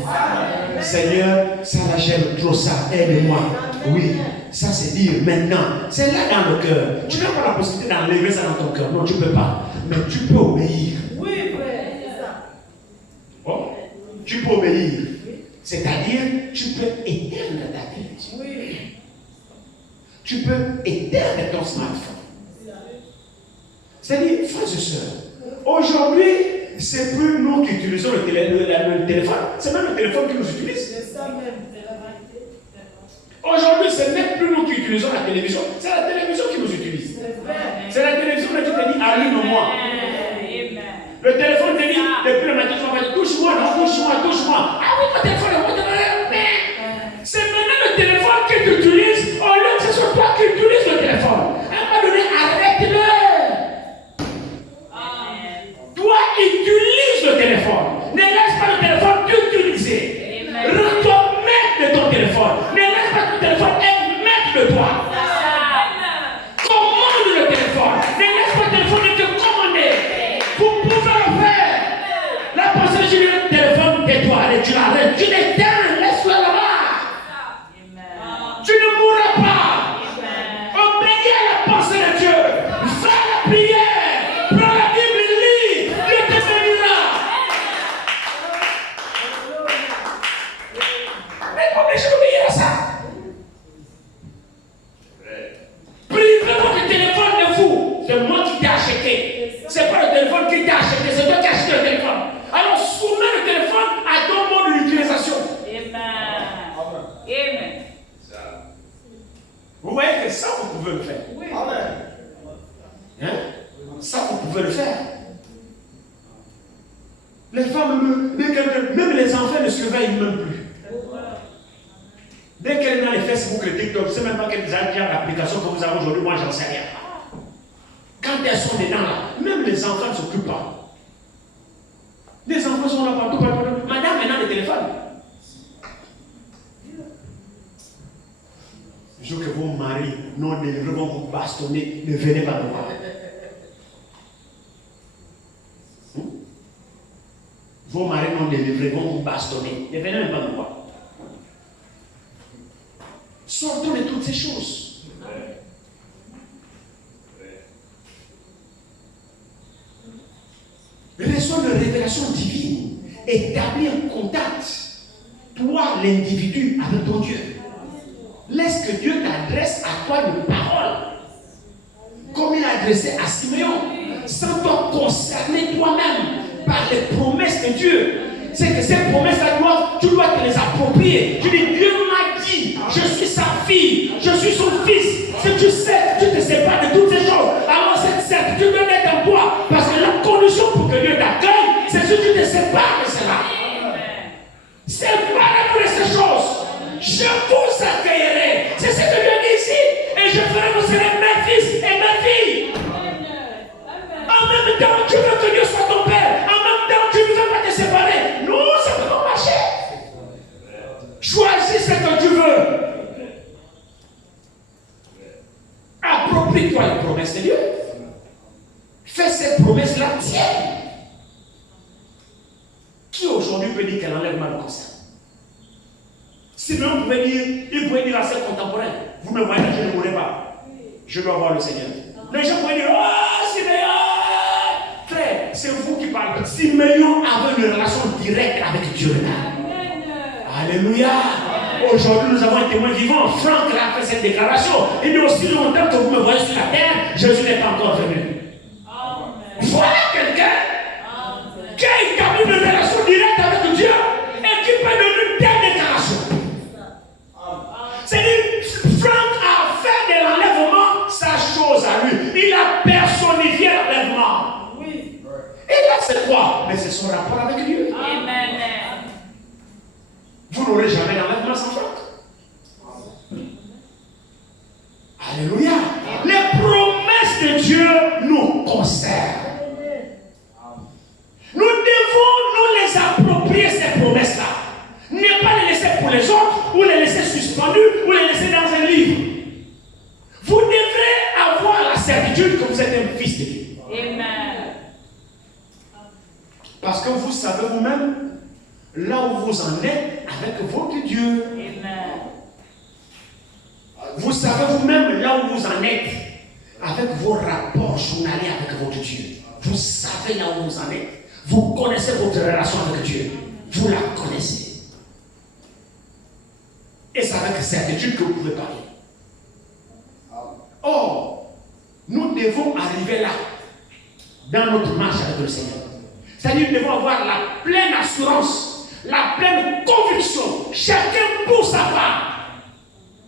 Seigneur, ça là j'aime trop ça, aide-moi. Oui, ça c'est dire maintenant. C'est là dans le cœur. Tu n'as pas la possibilité d'enlever ça dans ton cœur. Non, tu ne peux pas. Mais tu peux obéir. Oui, frère, c'est ça. Oh, tu peux obéir. C'est-à-dire, tu peux éteindre ta télévision. Oui. Tu peux éteindre ton smartphone. C'est-à-dire, frères et sœurs, aujourd'hui, c'est plus nous qui utilisons le téléphone, c'est même le téléphone qui nous utilise. C'est ça même, c'est la vérité. Aujourd'hui, c'est même plus nous qui utilisons la télévision, c'est la télévision qui nous utilise. C'est vrai. C'est la télévision qui te dit allume-moi. Le téléphone te dit depuis le matin, tu vas dire touche-moi, non, touche-moi. Ah oui, mon téléphone est mon téléphone. C'est maintenant le téléphone que tu utilises, au lieu que ce soit toi qui utilises le téléphone. À un moment donné, arrête-le. Toi, utilise le téléphone. Ne laisse pas le téléphone t'utiliser. Rends-toi maître de ton téléphone. Ne laisse pas ton téléphone être maître de toi. Commande le téléphone. Ne laisse pas le téléphone te commander. Vous pouvez le faire. La personne qui le téléphone, tais-toi. Allez, tu l'arrêtes. Tu l'éteins. Laisse-le là-bas. Tu ne mourras pas. Obéis à la pensée de Dieu. Fais la prière. Prends la Bible et lis. Dieu te bénira. Mais pas obligé d'obéir à ça. Privez votre téléphone de vous. C'est moi qui t'ai acheté. C'est pas le téléphone qui t'a acheté. C'est toi qui as acheté le téléphone. Alors soumets le téléphone à ton mode d'utilisation. Amen. Vous voyez que ça, vous pouvez le faire. Oui. Hein? Ça, vous pouvez le faire. Les femmes, même les enfants ne surveillent même plus. Dès qu'elles ont les Facebook, les TikTok, je ne sais même pas quelle application que vous avez aujourd'hui, moi j'en sais rien. Quand elles sont dedans là, même les enfants ne s'occupent pas. Les enfants sont là partout. Madame, maintenant le téléphone. Le jour que vos maris non délivrés vont vous bastonner, ne venez pas me voir. Vos maris non délivrés vont vous bastonner, ne venez même pas me voir. Sortons de toutes ces choses. sont de révélation divine. Établir un contact, toi, l'individu, avec ton Dieu. Laisse que Dieu t'adresse à toi une parole, comme il a adressé à Siméon, sans toi concerner toi-même par les promesses de Dieu. C'est que ces promesses-là, tu dois te les approprier. Tu dis, Dieu m'a dit, je suis sa fille, je suis son fils. Si tu sais, tu te sépares de toutes ces choses, alors cette certitude doit être en toi. Parce que la condition pour que Dieu t'accueille, c'est si tu te sépares de cela. Séparez-vous de ces choses. Je vous accueillerai. C'est ce que Dieu dit ici. Et je ferai vous serez mes fils et mes filles. En même temps, tu veux que Dieu soit ton père. En même temps, tu ne veux pas te séparer. Non, ça ne peut pas marcher. Choisis ce que tu veux. Approprie-toi les promesses de Dieu. Fais ces promesses-là tiennes. Qui aujourd'hui peut dire qu'elle enlève mal le cancer? Sinon, il pouvait dire à ses contemporains, vous me voyez, je ne voulais pas. Je dois voir le Seigneur. Les gens pouvaient dire, oh, Siméon! Frère, c'est vous qui parlez. Siméon avait une relation directe avec Dieu. Alléluia! Aujourd'hui, nous avons un témoin vivant. Franck a fait cette déclaration. Il dit aussi longtemps que vous me voyez sur la terre, Jésus n'est pas encore venu. Voilà quelqu'un qui a établi une relation directe avec Dieu et qui peut donner une telle déclaration. C'est-à-dire, Franck a fait de l'enlèvement sa chose à lui. Il a personnifié l'enlèvement. Oui. Et là, c'est quoi? Mais c'est son rapport avec Dieu. Amen. Vous n'aurez jamais d'enlèvement sans Franck. Alléluia. Les promesses de Dieu nous concernent. Nous devons nous les approprier, ces promesses-là. Ne pas les laisser pour les autres, ou les laisser suspendues, ou les laisser dans un livre. Vous devrez avoir la certitude que vous êtes un fils de Dieu. Amen. Parce que vous savez vous-même là où vous en êtes avec votre Dieu. Amen. Vous savez vous-même là où vous en êtes avec vos rapports journaliers avec votre Dieu. Vous savez là où vous en êtes. Vous connaissez votre relation avec Dieu. Vous la connaissez. Et c'est avec certitude que vous pouvez parler. Or, nous devons arriver là, dans notre marche avec le Seigneur. C'est-à-dire, nous devons avoir la pleine assurance, la pleine conviction, chacun pour sa part,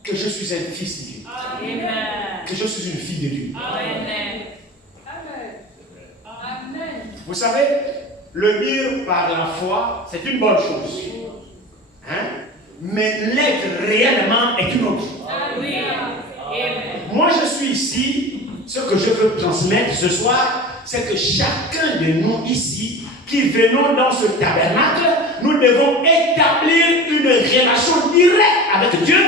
que je suis un fils de Dieu. Amen. Que je suis une fille de Dieu. Amen. Vous savez, le dire par la foi, c'est une bonne chose. Hein? Mais l'être réellement est une autre. Oui. Amen. Moi, je suis ici. Ce que je veux transmettre ce soir, c'est que chacun de nous ici, qui venons dans ce tabernacle, nous devons établir une relation directe avec Dieu.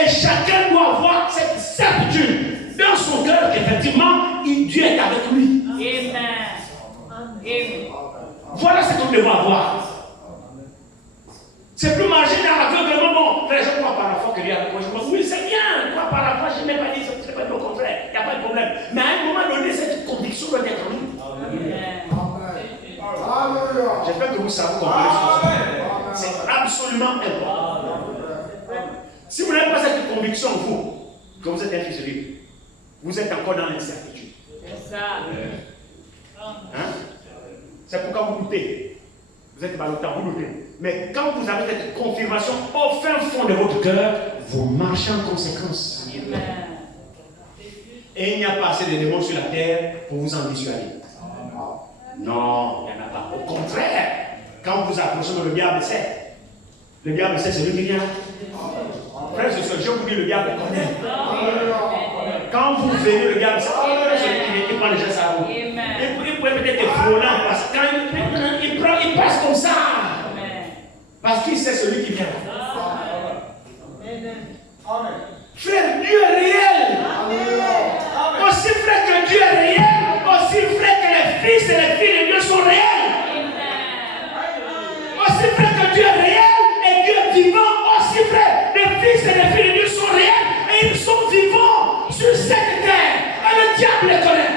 Et chacun doit avoir cette certitude dans son cœur qu'effectivement, Dieu est avec lui. Amen. Amen. Voilà ce que nous devons avoir. C'est plus marger dans l'aveuglement. Bon, mais je crois par la foi que Dieu est avec moi. Je pense, oui, c'est bien. Je crois par la foi, je n'ai pas dit ça. C'est pas le contraire. Il n'y a pas de problème. Mais à un moment donné, cette conviction doit être en nous. J'espère que vous savez comprendre ce que c'est absolument important. Si vous n'avez pas cette conviction, vous, que vous êtes un fils de Dieu, vous êtes encore dans l'incertitude. C'est ça. Hein? C'est pourquoi vous doutez. Vous êtes ballottant, vous doutez. Mais quand vous avez cette confirmation au fin fond de votre cœur, vous marchez en conséquence. Amen. Et il n'y a pas assez de démons sur la terre pour vous en dissuader. Non, il n'y en a pas. Au contraire, quand vous approchez de le diable, c'est. Le diable, c'est celui qui vient. Frère, c'est ce que je vous dis, le diable connaît. Quand vous venez, le diable, c'est celui qui prend les gestes à vous. Il peut peut-être être frôlant parce que quand il passe comme ça. Parce qu'il sait celui qui vient. Frère, Dieu est réel. Aussi vrai que Dieu est réel, aussi vrai que les fils et les filles de Dieu sont réels. Aussi vrai que Dieu est réel et Dieu est vivant, aussi vrai les fils et les filles de Dieu sont réels et ils sont vivants sur cette terre. Et le diable les connaît.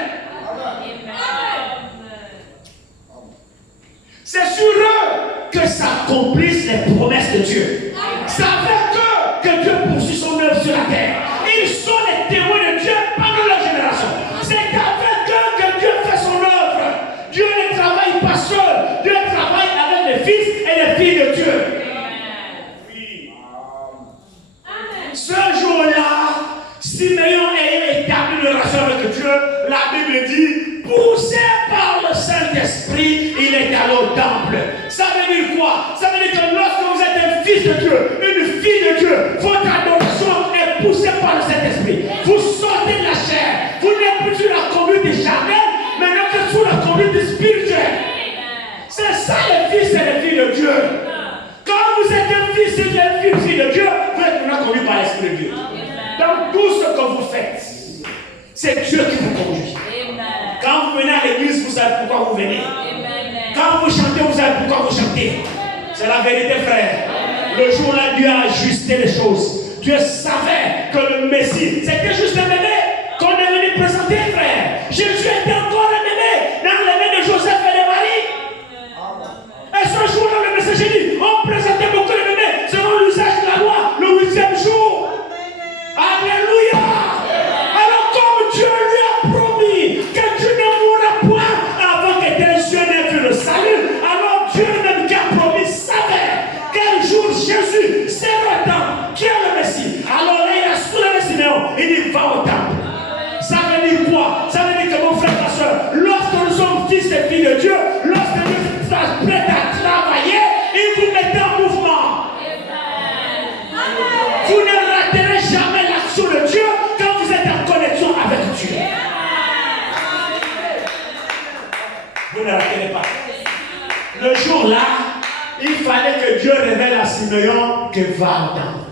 accomplissent les promesses de Dieu. Ça fait que Dieu poursuit son œuvre sur la terre. Ils sont les témoins de Dieu pendant leur génération. C'est avec eux que Dieu fait son œuvre. Dieu ne travaille pas seul. Dieu travaille avec les fils et les filles de Dieu. Ce jour-là, Simeon ayant établi une relation avec Dieu, la Bible dit, poussé par le Saint-Esprit, il est allé au temple. Ça veut dire quoi? Ça veut dire que lorsque vous êtes un fils de Dieu, une fille de Dieu, votre adoration est poussée par le Saint-Esprit. Vous sortez de la chair. Vous n'êtes plus sur la conduite charnelle, mais vous êtes sur la conduite spirituelle. C'est ça les fils et les filles de Dieu. Quand vous êtes un fils et une fille de Dieu, vous êtes maintenant conduit par l'Esprit de Dieu. Dans tout ce que vous faites, c'est Dieu qui vous conduit. Quand vous venez à l'église, vous savez pourquoi vous venez. Quand vous chantez, vous savez pourquoi vous chantez. C'est la vérité, frère. Le jour-là, Dieu a ajusté les choses. Dieu savait que le Messie, c'était juste un bébé qu'on est venu présenter, frère. Jésus était encore un bébé dans les mains de Joseph et de Marie. Et ce jour-là, le messager dit, on présentait beaucoup de bébés selon l'usage de la loi, le 8e jour. Alléluia. Alors comme Dieu lui a promis que tu ne mourras point avant que tes yeux n'aient vu le salut, alors Dieu même qui a promis savait quel jour Jésus serait dans qui est le Messie. Alors là, il a soulevé Simeon, il dit va au temple. Ça veut dire quoi? Ça veut dire que mon frère, ma soeur, lorsque nous sommes fils et filles de Dieu, lorsque nous sommes prêts à travailler, il vous met en mouvement. Vous ne raterez jamais l'action de Dieu quand vous êtes en connexion avec Dieu. Vous ne raterez pas. Le jour-là, il fallait que Dieu révèle à Simeon que va au temple.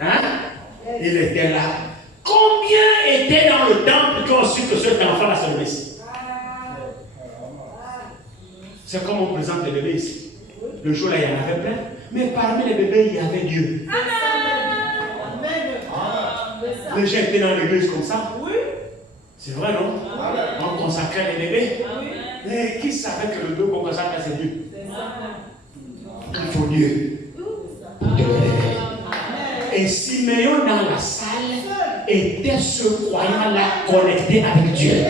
Hein? Il était là. Combien étaient dans le temple qui ont su que cet enfant-là c'est le Messie? C'est comme on présente les bébés ici. Le jour-là, il y en avait plein. Mais parmi les bébés, il y avait Dieu. Les gens étaient dans l'église comme ça. Oui. C'est vrai, non? On consacrait les bébés. Mais qui savait que le Dieu qu'on consacre, c'est Dieu? Il faut Dieu pour te le révéler. Et Simeon dans la salle était ce croyant-là connecté avec Dieu.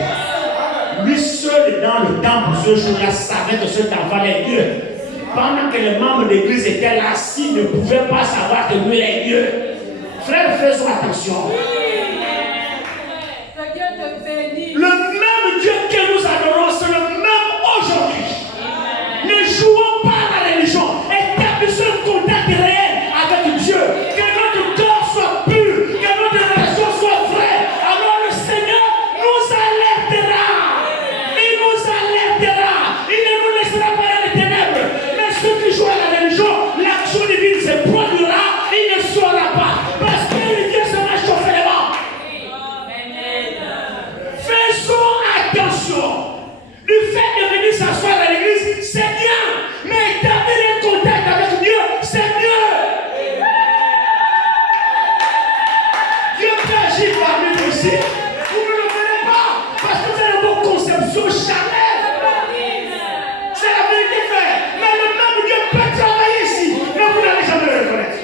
Lui seul dans le temple ce jour-là savait que cet enfant est Dieu. Pendant que les membres de l'église étaient là, s'ils ne pouvaient pas savoir que lui est Dieu. Frère, faisons attention. Le même Dieu que nous adorons, c'est le même aujourd'hui. Ne jouons pas à la religion. Établissons un contact réel avec Dieu. Que notre corps soit pur, que notre relation soit vraie. Alors le Seigneur nous alertera. Il nous alertera. Il ne nous laissera pas dans les ténèbres. Mais ceux qui jouent à la religion, l'action divine se produira. Il ne saura pas. Parce que Dieu se va chauffer les vents. Faisons attention. Le fait de venir s'asseoir à l'église, c'est bien. Mais établir un contact avec Dieu, c'est mieux. Dieu peut agir parmi nous aussi. Vous ne le verrez pas. Parce que vous avez vos conceptions charnelles. C'est la vérité, frère. Mais le même Dieu peut travailler ici. Mais vous n'allez jamais le reconnaître.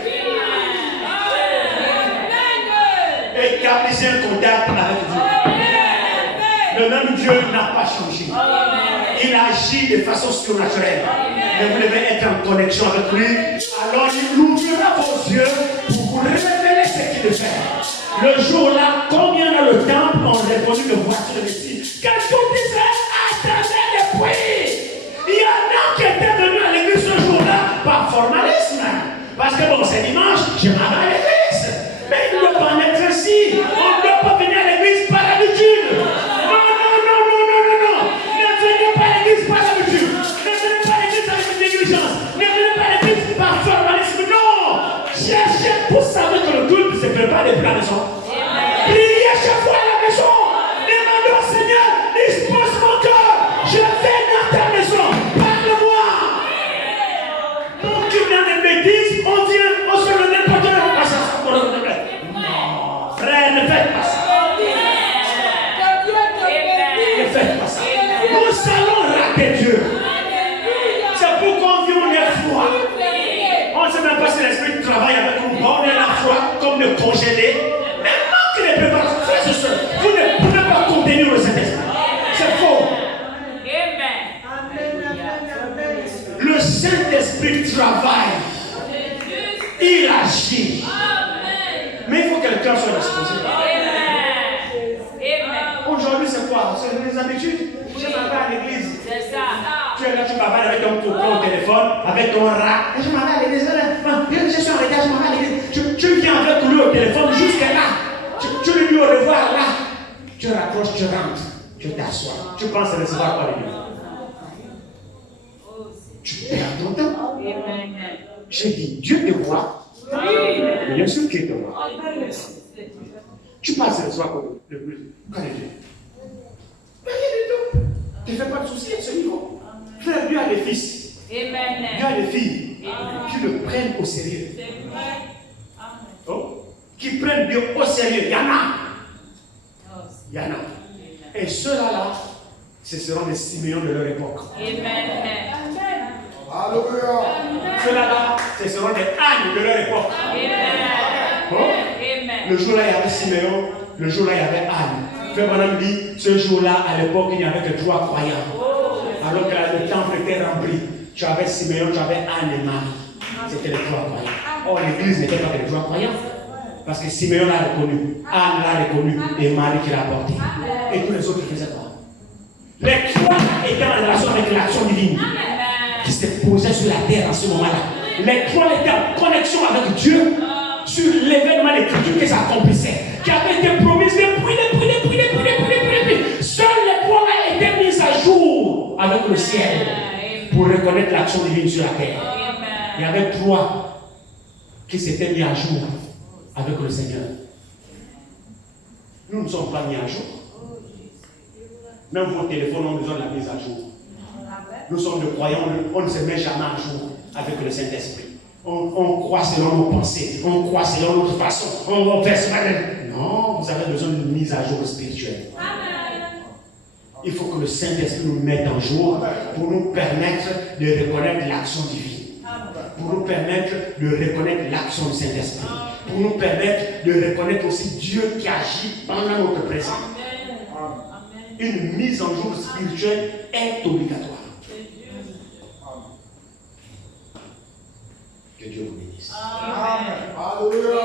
Établissez un contact avec Dieu. Le même Dieu n'a pas changé. Il agit de façon surnaturelle. Mais vous devez être en connexion avec lui. Alors il ouvrira vos yeux pour vous révéler ce qu'il fait. Le jour-là, combien dans le temple ont répondu que voici le Messie? Que tout Israël attendait les prix. Il y en a qui étaient venus à l'église ce jour-là par formalisme. Parce que bon, c'est dimanche, je m'en vais à l'église. Mais il ne doit pas en être ainsi. On ne doit pas venir à l'église par habitude. Vous savez que le culte se prépare depuis la maison. Priez chez vous à la maison. Demandez au Seigneur, travailles avec ton copain au téléphone, avec ton rat. Je m'en vais à l'église. Je suis en retard, je m'en vais à l'église. Tu viens avec lui au téléphone jusqu'à là. Tu lui dis au revoir là. Tu raccroches, tu rentres. Tu t'assois. Tu penses recevoir quoi de Dieu? Tu perds ton temps. J'ai dit, Dieu te voit. Mais bien sûr qu'il te voit. Tu passes le soir le plus. Qu'en est-il? Rien du tout. Tu ne fais pas de soucis à ce niveau. Frère, Dieu a des fils. Dieu a des filles qui le prennent au sérieux. Oh? Qui prennent Dieu au sérieux. Il y en a. Il y en a. Et ceux-là, ce seront les Siméons de leur époque. Alléluia. Ceux-là, ce seront des ânes de leur époque. Oh? Le jour-là, il y avait Siméon. Le jour-là, il y avait Anne. Frère Madame dit, ce jour-là, à l'époque, il n'y avait que 3 croyants. Alors que le temple était rempli. Tu avais Siméon, tu avais Anne et Marie. C'était les 3 croyants. Or, l'église n'était pas que les 3 croyants. Parce que Siméon l'a reconnu, Anne l'a reconnu et Marie qui l'a porté. Et tous les autres faisaient quoi? Les 3 étaient en relation avec l'action divine qui se posait sur la terre en ce moment-là. Les 3 étaient en connexion avec Dieu sur l'événement d'écriture qui s'accomplissait, qui avait été promis depuis. Seuls les 3 étaient mis à jour avec le ciel pour reconnaître l'action divine sur la terre. Il y avait 3 qui s'étaient mis à jour avec le Seigneur. Nous ne sommes pas mis à jour. Même vos téléphones ont besoin de la mise à jour. Nous sommes des croyants, on ne se met jamais à jour avec le Saint-Esprit. On croit selon nos pensées, on croit selon notre façon, on fait cela. Non, vous avez besoin d'une mise à jour spirituelle. Il faut que le Saint-Esprit nous mette en jour pour nous permettre de reconnaître l'action divine. Pour nous permettre de reconnaître l'action du Saint-Esprit. Pour nous permettre de reconnaître aussi Dieu qui agit pendant notre présence. Une mise en jour spirituelle est obligatoire. Que Dieu vous bénisse. Amen. Alléluia.